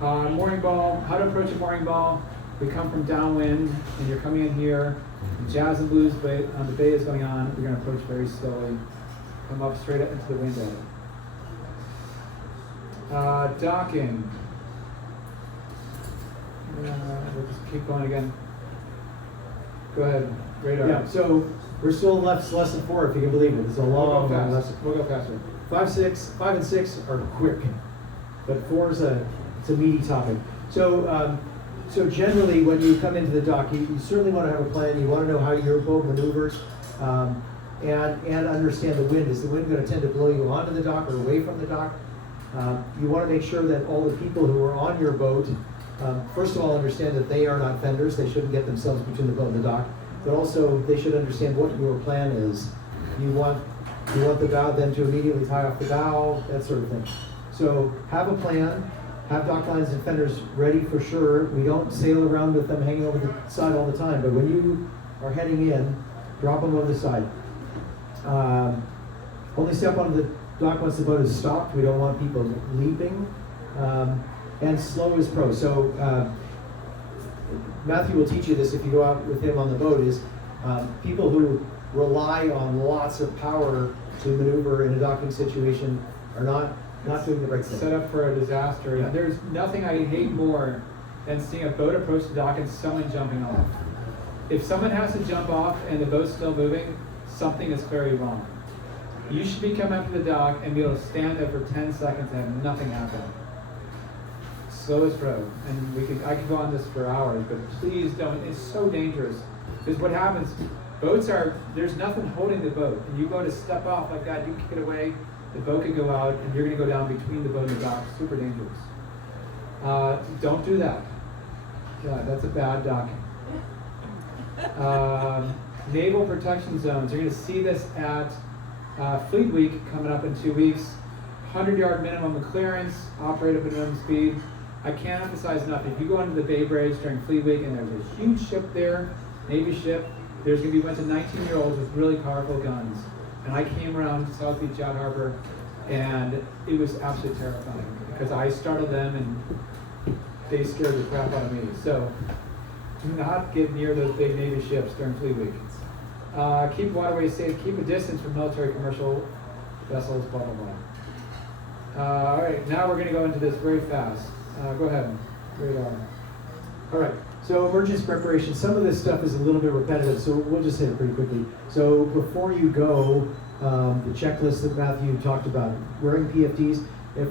Mooring ball, how to approach a mooring ball. We come from downwind, and you're coming in here. Jazz and blues on the bay is going on. We're going to approach very slowly. Come up straight up into the wind edge. Docking. We'll just keep going again. Go ahead, radar. Yeah, so we're still left lesson 4, if you can believe it. It's a long lesson. We'll go faster. 5 and 6 are quick, but 4 is it's a meaty topic. So, so generally, when you come into the dock, you certainly want to have a plan. You want to know how your boat maneuvers, and understand the wind. Is the wind going to tend to blow you onto the dock or away from the dock? You want to make sure that all the people who are on your boat, first of all, understand that they are not fenders. They shouldn't get themselves between the boat and the dock. But also, they should understand what your plan is. You want the bow, them to immediately tie off the bow, that sort of thing. So have a plan. Have dock lines and fenders ready for sure. We don't sail around with them hanging over the side all the time, but when you are heading in, drop them over the side. Only step onto the dock once the boat is stopped. We don't want people leaping. And slow is pro. So Matthew will teach you this if you go out with him on the boat, is people who rely on lots of power to maneuver in a docking situation are not doing the right thing. Set up for a disaster. Yeah. There's nothing I hate more than seeing a boat approach the dock and someone jumping off. If someone has to jump off and the boat's still moving, something is very wrong. You should be coming up to the dock and be able to stand there for 10 seconds and have nothing happen. Slowest road. And I could go on this for hours, but please don't. It's so dangerous. Because what happens, there's nothing holding the boat. And you go to step off like that, you kick it away, the boat could go out, and you're going to go down between the boat and the dock. Super dangerous. Don't do that. Yeah, that's a bad docking. Naval protection zones. You're going to see this at Fleet Week coming up in 2 weeks. 100-yard minimum clearance, operate up at minimum speed. I can't emphasize enough, if you go into the Bay Bridge during Fleet Week and there's a huge ship there, Navy ship, there's going to be a bunch of 19-year-olds with really powerful guns. And I came around South Beach Yacht Harbor, and it was absolutely terrifying because I startled them and they scared the crap out of me. So do not get near those big Navy ships during Fleet Week. Keep waterways safe, keep a distance from military commercial vessels, blah, blah, blah. All right, now we're going to go into this very fast. Go ahead. All right, so emergency preparation. Some of this stuff is a little bit repetitive, so we'll just say it pretty quickly. So before you go, the checklist that Matthew talked about, wearing PFDs, if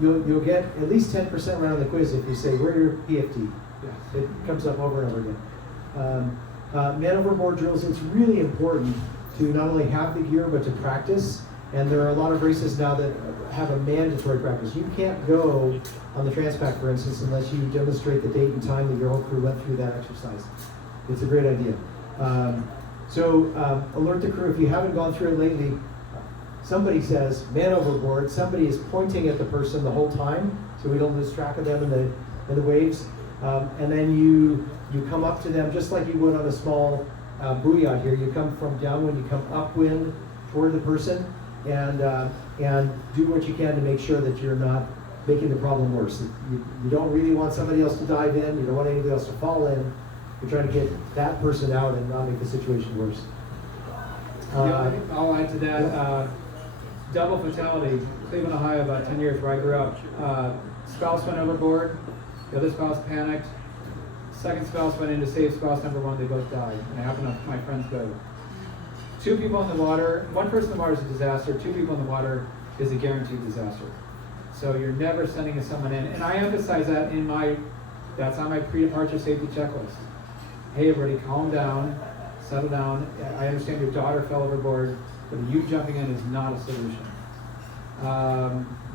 you'll get at least 10% right on the quiz if you say, wear your PFD. Yeah. It comes up over and over again. Man overboard drills, it's really important to not only have the gear, but to practice. And there are a lot of races now that have a mandatory practice. You can't go on the Transpac, for instance, unless you demonstrate the date and time that your whole crew went through that exercise. It's a great idea. Alert the crew. If you haven't gone through it lately, somebody says, man overboard, somebody is pointing at the person the whole time, so we don't lose track of them in the waves. And then you come up to them just like you would on a small buoy out here. You come from downwind, you come upwind toward the person, and do what you can to make sure that you're not making the problem worse. You don't really want somebody else to dive in. You don't want anybody else to fall in. You're trying to get that person out and not make the situation worse. I'll add to that. Double fatality. Cleveland, Ohio, about 10 years where I grew up. Spouse went overboard. The other spouse panicked. Second spouse went in to save spouse number one. They both died. And it happened on my friend's boat. 2 people in the water. 1 person in the water is a disaster. 2 people in the water is a guaranteed disaster. So you're never sending someone in. And I emphasize that that's on my pre-departure safety checklist. Hey, everybody, calm down, settle down. I understand your daughter fell overboard, but you jumping in is not a solution.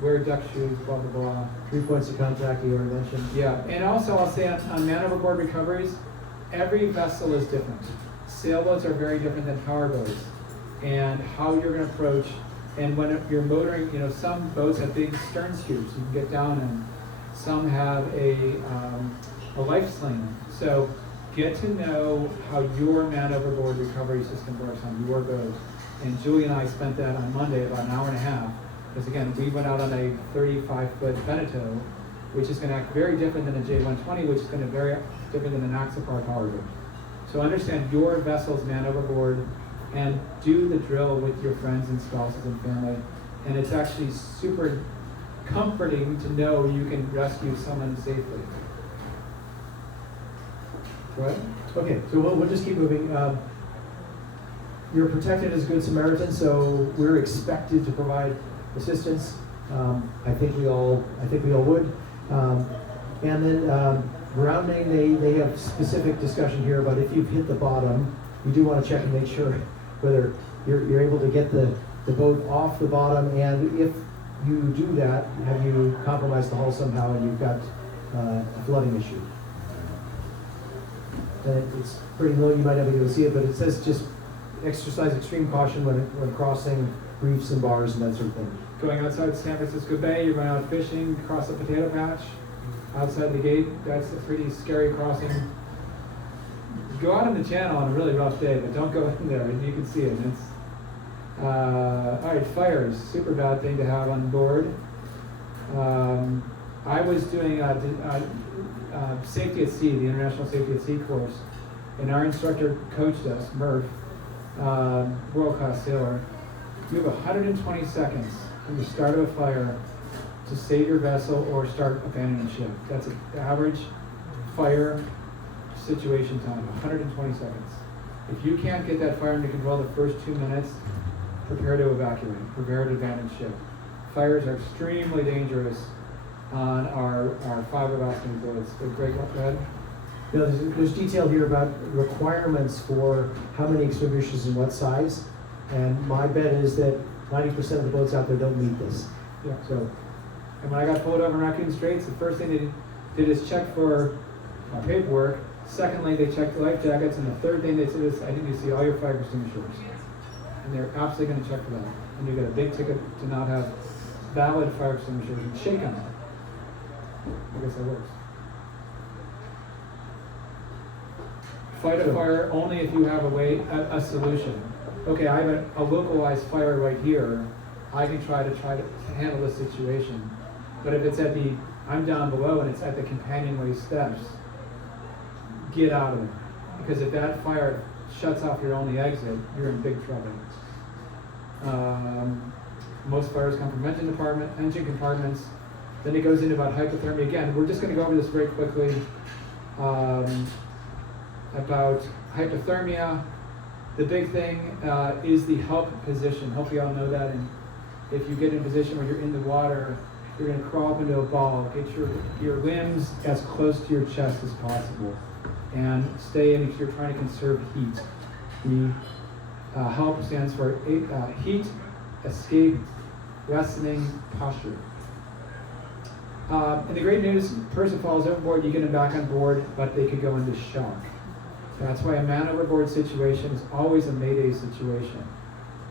Wear duck shoes, blah, blah, blah. 3 points of contact you already mentioned. Yeah, and also I'll say on man overboard recoveries, every vessel is different. Sailboats are very different than power boats, and how you're going to approach. And when you're motoring, some boats have big stern scoops you can get down in. Some have a life sling. So get to know how your man overboard recovery system works on your boat. And Julie and I spent that on Monday about an hour and a half. Because again, we went out on a 35-foot Veneto, which is going to act very different than a J120, which is going to be very different than an Axopar power boat. So understand your vessel's man overboard and do the drill with your friends and spouses and family. And it's actually super comforting to know you can rescue someone safely. Right? Okay, so we'll just keep moving. You're protected as Good Samaritans, so we're expected to provide assistance. I think we all would. And then grounding, they have specific discussion here about if you've hit the bottom, you do want to check and make sure whether you're able to get the boat off the bottom, and if you do that, have you compromised the hull somehow and you've got a flooding issue. And it's pretty low, you might not be able to see it, but it says just exercise extreme caution when crossing reefs and bars and that sort of thing. Going outside San Francisco Bay, you're going out fishing, cross a potato patch. Outside the gate, that's a pretty scary crossing. Go out in the channel on a really rough day, but don't go in there. You can see it. It's all right. Fires, super bad thing to have on board. I was doing safety at sea, the International Safety at Sea course, and our instructor coached us, Murph, world-class sailor. You have 120 seconds from the start of a fire to save your vessel or start abandoning ship. That's an average fire situation time, 120 seconds. If you can't get that fire under control the first 2 minutes, prepare to evacuate, prepare to abandon ship. Fires are extremely dangerous on our fiberglass boats. They're great, go ahead. Now, there's detail here about requirements for how many extinguishers and what size, and my bet is that 90% of the boats out there don't meet this. Yeah. So, And when I got pulled over in Raccoon Straits, the first thing they did is check for paperwork. Secondly, they checked the life jackets, and the third thing they said is, I need to see all your fire extinguishers. And they're absolutely going to check for that. And you get a big ticket to not have valid fire extinguishers and shake them. I guess that works. Fight a fire only if you have a solution. Okay, I have a localized fire right here. I can try to handle this situation. But if it's I'm down below and it's at the companionway steps, get out of it. Because if that fire shuts off your only exit, you're in big trouble. Most fires come from engine compartments. Then it goes into about hypothermia. Again, we're just going to go over this very quickly. About hypothermia, the big thing is the help position. Hopefully you all know that. And if you get in a position where you're in the water, you're going to crawl up into a ball. Get your limbs as close to your chest as possible. And stay in if you're trying to conserve heat. The HELP stands for Heat, Escape, Lessening, Posture. And the great news, person falls overboard, you get them back on board, but they could go into shock. That's why a man overboard situation is always a mayday situation.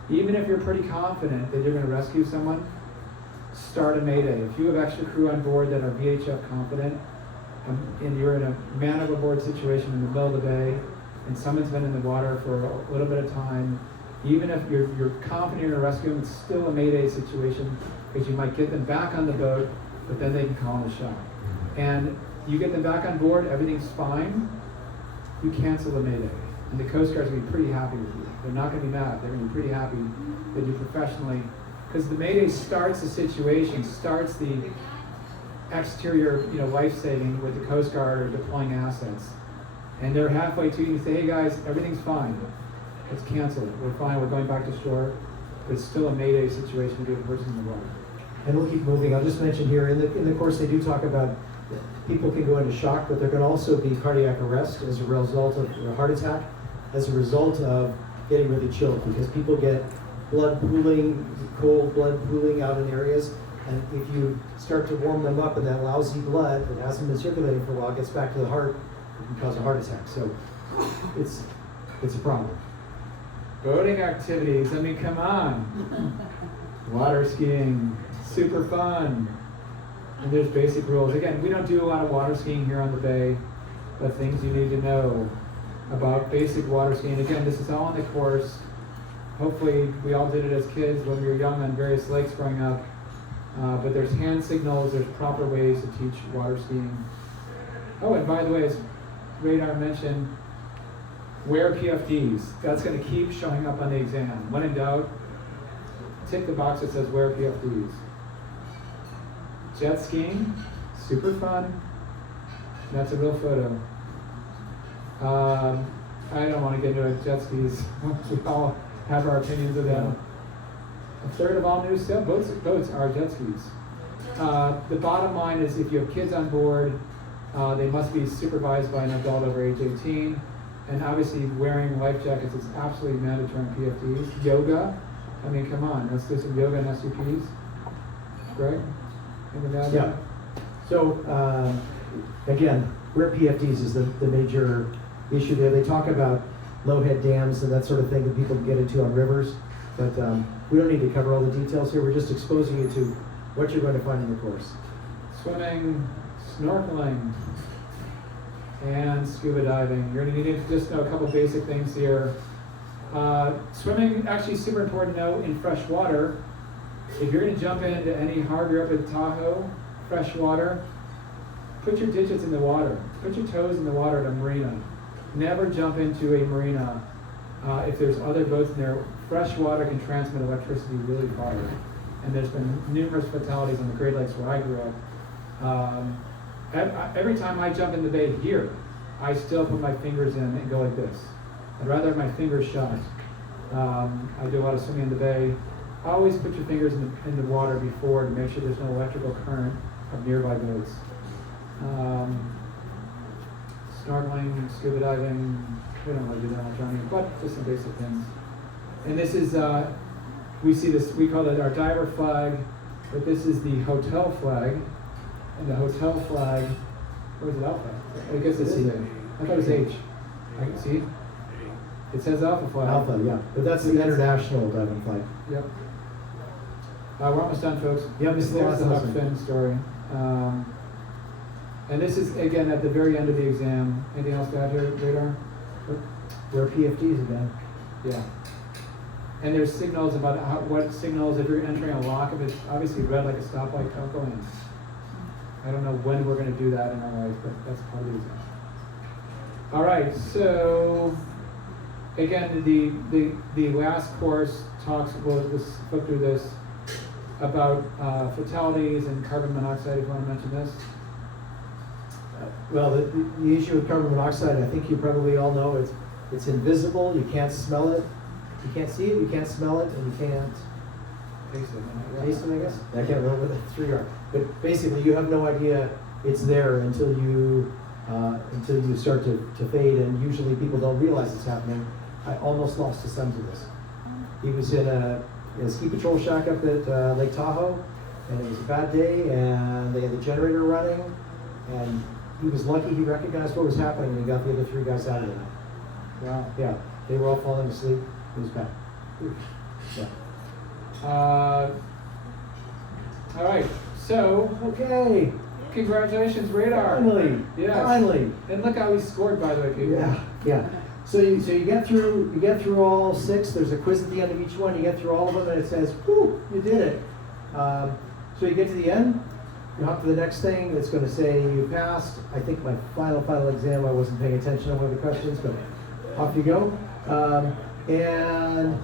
Even if you're pretty confident that you're going to rescue someone, start a mayday. If you have extra crew on board that are VHF confident, and you're in a man overboard situation in the middle of the bay, and someone's been in the water for a little bit of time, even if you're confident you're going to rescue them, it's still a mayday situation because you might get them back on the boat, but then they can call in a shock. And you get them back on board, everything's fine, you cancel the mayday. And the Coast Guard's going to be pretty happy with you. They're not going to be mad. They're going to be pretty happy that you professionally, because the mayday starts the situation, starts the exterior, life-saving with the Coast Guard or deploying assets. And they're halfway to you and say, hey guys, everything's fine. Let's cancel it. We're fine, we're going back to shore. But it's still a mayday situation to get the person in the water. and we'll keep moving. I'll just mention here, in the course they do talk about people can go into shock, but there can also be cardiac arrest as a result of a heart attack, as a result of getting really chilled, because people get blood pooling, cold blood pooling out in areas, and if you start to warm them up and that lousy blood that hasn't been circulating for a while gets back to the heart, it can cause a heart attack. So it's a problem. Boating activities, I mean, come on. Water skiing, super fun. And there's basic rules. Again, we don't do a lot of water skiing here on the bay, but things you need to know about basic water skiing. Again, this is all on the course. Hopefully, we all did it as kids when we were young on various lakes growing up. But there's hand signals, there's proper ways to teach water skiing. Oh, and by the way, as Radar mentioned, wear PFDs. That's going to keep showing up on the exam. When in doubt, tick the box that says wear PFDs. Jet skiing, super fun. That's a real photo. I don't want to get into jet skis. We all have our opinions of them. A third of all new boats are jet skis. The bottom line is if you have kids on board, they must be supervised by an adult over age 18. And obviously wearing life jackets is absolutely mandatory in PFDs. Yoga, I mean, come on, let's do some yoga and SUPs. Greg? Yeah. So, again, wear PFDs is the major issue there. They talk about low head dams and that sort of thing that people get into on rivers, but we don't need to cover all the details here. We're just exposing you to what you're going to find in the course. Swimming, snorkeling, and scuba diving. You're going to need to just know a couple basic things here. Swimming, actually super important to know in fresh water. If you're going to jump into any harbor up at Tahoe, fresh water, put your digits in the water. Put your toes in the water at a marina. Never jump into a marina if there's other boats in there. Fresh water can transmit electricity really far. and there's been numerous fatalities on the Great Lakes where I grew up. Every time I jump in the bay here, I still put my fingers in and go like this. I'd rather have my fingers shut. I do a lot of swimming in the bay. Always put your fingers in the water before to make sure there's no electrical current of nearby boats. Snorkeling, scuba diving, we don't want to do that much drowning, but just some basic things. And this is, we see this, we call it our diver flag, but this is the hotel flag. And the hotel flag, where's it Alpha? I guess it's C. I thought it was H. I can see. It says Alpha flag. Alpha, yeah, but that's the international diving flag. Yep. We're almost done, folks. Yep, it's the There's the last Huck lesson. Finn story. And this is, again, at the very end of the exam. Anything else to add here, Radar? We're PFDs again. Yeah. And there's signals about what signals, if you're entering a lock, if it's obviously red like a stoplight, don't go in. I don't know when we're going to do that in our life, but that's part of the exam. All right, so again, the last course talks, we'll just flip through this, about fatalities and carbon monoxide, if you want to mention this. Well, the issue with carbon monoxide, I think you probably all know, it's invisible, you can't smell it, you can't see it, you can't smell it, and you can't Taste it. taste it, I guess? I can't remember what the three are. But basically, you have no idea it's there until you start to fade, and usually people don't realize it's happening. I almost lost a son to this. He was in a ski patrol shack up at Lake Tahoe, and it was a bad day, and they had the generator running, and he was lucky he recognized what was happening, and he got the other three guys out of there. Wow. Yeah, they were all falling asleep. It was bad. Yeah. All right, so Okay. congratulations, Radar. Finally. Yes. Finally. And look how we scored, by the way, people. Yeah. Yeah. So you get through all six. There's a quiz at the end of each one. You get through all of them, and it says, "Whoo, you did it." So you get to the end. You hop to the next thing. It's going to say you passed. I think my final exam, I wasn't paying attention on one of the questions, but off you go. And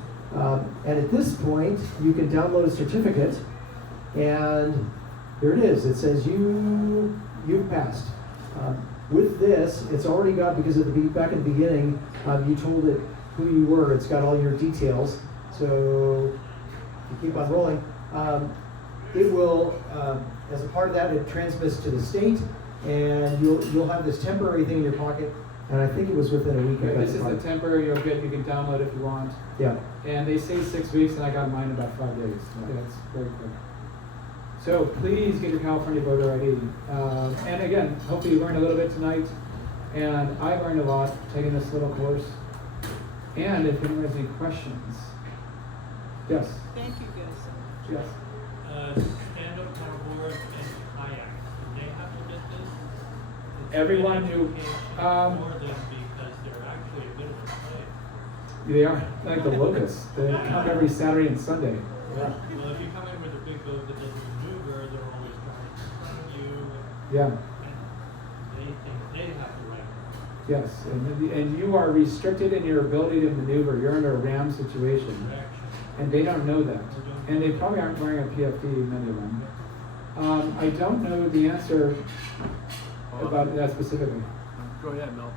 at this point, you can download a certificate, and here it is. It says you've passed. With this, it's already got, because at back in the beginning, you told it who you were. It's got all your details. So you keep on rolling. It will, as a part of that, it transmits to the state, and you'll have this temporary thing in your pocket. And I think it was within a week. Okay, I got this is the the temporary you'll get. You can download if you want. Yeah. And they say 6 weeks, and I got mine in about 5 days. Yeah. Yeah, it's very quick. So please get your California voter ID. And again, hopefully you learned a little bit tonight. And I learned a lot taking this little course. And if anyone has any questions. Yes. Thank you guys. Yes. Stand-up paddleboard and kayak, do they have to get this? It's Everyone who, education for them because they're actually a bit of a play. They are like the locusts. They come every Saturday and Sunday. Yeah. Well, if you come in with a big boat that doesn't maneuver, they're always trying to front you, Yeah. and they think they have to write. Yes. And you are restricted in your ability to maneuver. You're under a ram situation. Direction. And they don't know that. And they probably aren't wearing a PFD, many of them. I don't know the answer about that specifically. Go ahead, Mel.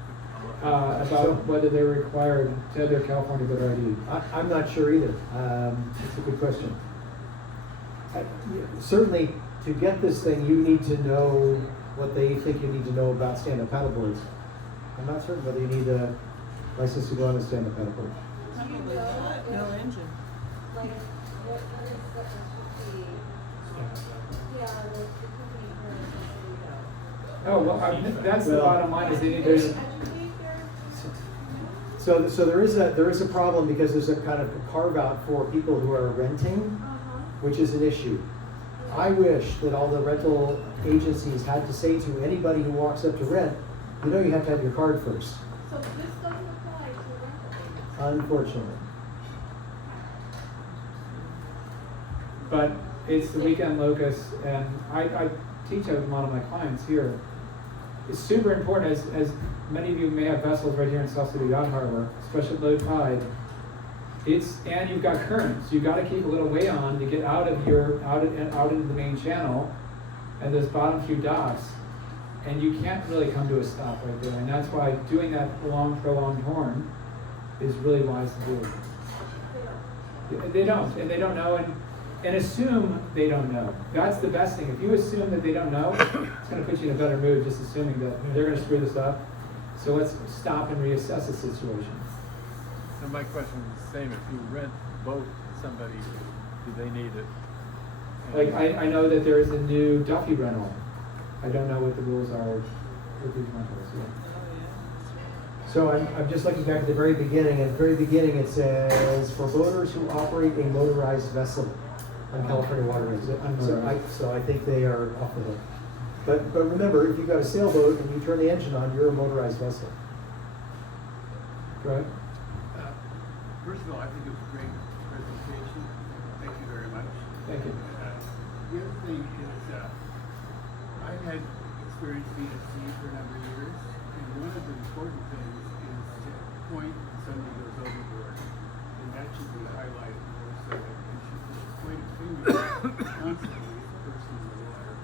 About whether they're required to have their California voter ID. I'm not sure either. It's a good question. Certainly, to get this thing, you need to know what they think you need to know about stand-up paddleboards. I'm not certain whether you need a license to go on a stand-up paddleboard. Probably not. No engine. Like, what is the fifty? Yeah, the company for Oh, well, that's the Well- bottom line is they need to. educate their. So there is a problem because there's a kind of a carve-out for people who are renting, which is an issue. I wish that all the rental agencies had to say to anybody who walks up to rent, you know you have to have your card first, So this doesn't apply to rental agents. unfortunately. But it's the weekend locus, and I teach a lot of my clients here. It's super important, as many of you may have vessels right here in South City Yacht Harbor, especially at low tide. and you've got current, so you've got to keep a little way on to get out of your, out into the main channel, and those bottom few docks, and you can't really come to a stop right there, and that's why doing that long, prolonged horn is really wise to do. They don't, and they don't know, and assume they don't know. That's the best thing. If you assume that they don't know, it's going to put you in a better mood, just assuming that they're going to screw this up. So let's stop and reassess the situation. So my question is the same, if you rent a boat to somebody, do they need it? Like, I know that there is a new Duffy rental. I don't know what the rules are with these rentals, So I'm just looking back at the very beginning. At the very beginning, it says, for boaters who operate a motorized vessel on California waterways. So I think they are off the hook. But remember, if you've got a sailboat and you turn the engine on, you're a motorized vessel. Right? First of all, I think it was a great presentation. Thank you very much. Thank you. The other thing is, I've had experience being at sea for a number of years, and one of the important things is to point when somebody goes overboard, and that should be highlighted more so that you should just point a finger constantly at the person in the water,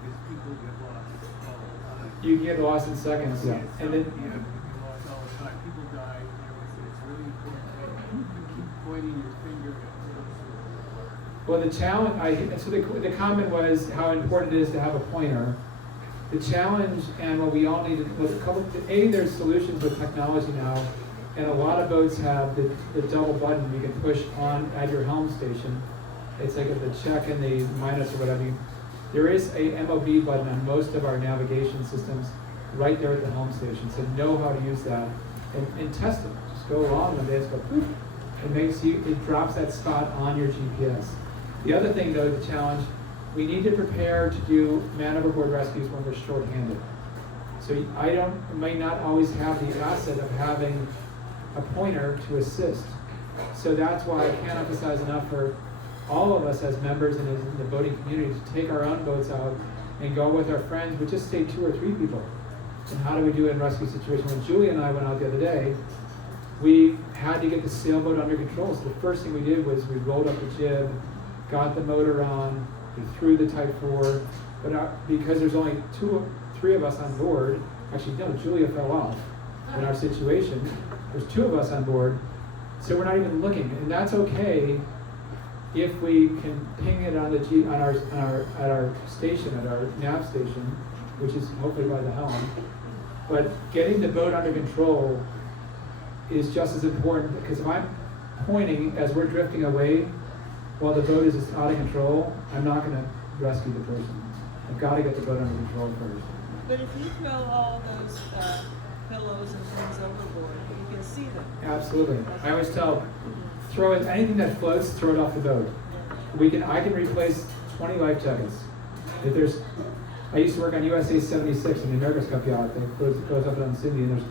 because people get lost all the time. You can get lost in seconds, Yeah. and then You get lost all the time. People die, and everything. It's really important to keep pointing your finger at the person in the water. well, the challenge, so the comment was how important it is to have a pointer. The challenge, and what we all need to, there's solutions with technology now, and a lot of boats have the double button you can push on at your helm station. It's like the check and the minus or whatever. There is a MOB button on most of our navigation systems right there at the helm station, so know how to use that and test it. Just go along and they just go poof. It drops that spot on your GPS. The other thing though, the challenge, we need to prepare to do man overboard rescues when we're short-handed. So I might not always have the asset of having a pointer to assist. So that's why I can't emphasize enough for all of us as members and in the boating community to take our own boats out and go with our friends, but just say 2 or 3 people. And how do we do it in rescue situations? When Julie and I went out the other day, we had to get the sailboat under control. So the first thing we did was we rolled up the jib, got the motor on, we threw the Type 4, but because there's only 2 or 3 of us on board, actually no, Julia fell off in our situation. There's 2 of us on board, so we're not even looking, and that's okay if we can ping it on at our station, at our nav station, which is hopefully by the helm. But getting the boat under control is just as important, because if I'm pointing as we're drifting away while the boat is just out of control, I'm not going to rescue the person. I've got to get the boat under control first. But if you throw all those pillows and things overboard, you can see them. Absolutely. I always tell, throw it, anything that floats, throw it off the boat. I can replace 20 life jackets. If there's, I used to work on USA 76 in the America's Cup yacht that goes up on Cindy, and there's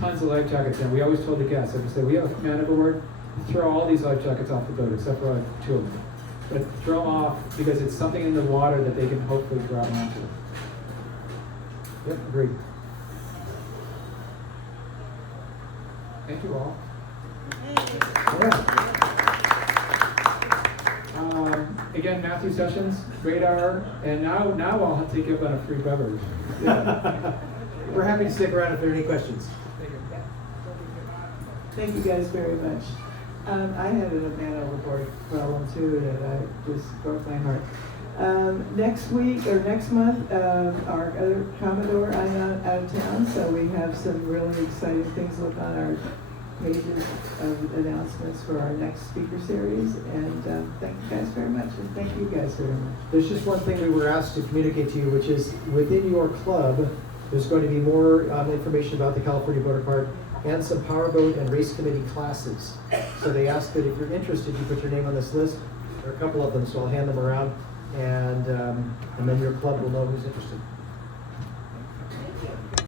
tons of life jackets there. We always told the guests, if we say we have a man aboard, throw all these life jackets off the boat except for 2 of them. But throw them off because it's something in the water that they can hopefully grab onto. Yep, agreed. Thank you all. Yeah. Again, Matthew Sessions, radar, and now I'll take you up on a free beverage. We're happy to stick around if there are any questions. Thank you guys very much. I had a man overboard problem too that just broke my heart. Next week or next month, our other Commodore, I'm out of town, so we have some really exciting things to look on our pages of announcements for our next speaker series. And thank you guys very much, and thank you guys very much. There's just one thing we were asked to communicate to you, which is within your club, there's going to be more information about the California Boater Card and some powerboat and race committee classes. So they asked that if you're interested, you put your name on this list. There are a couple of them, so I'll hand them around, and then your club will know who's interested.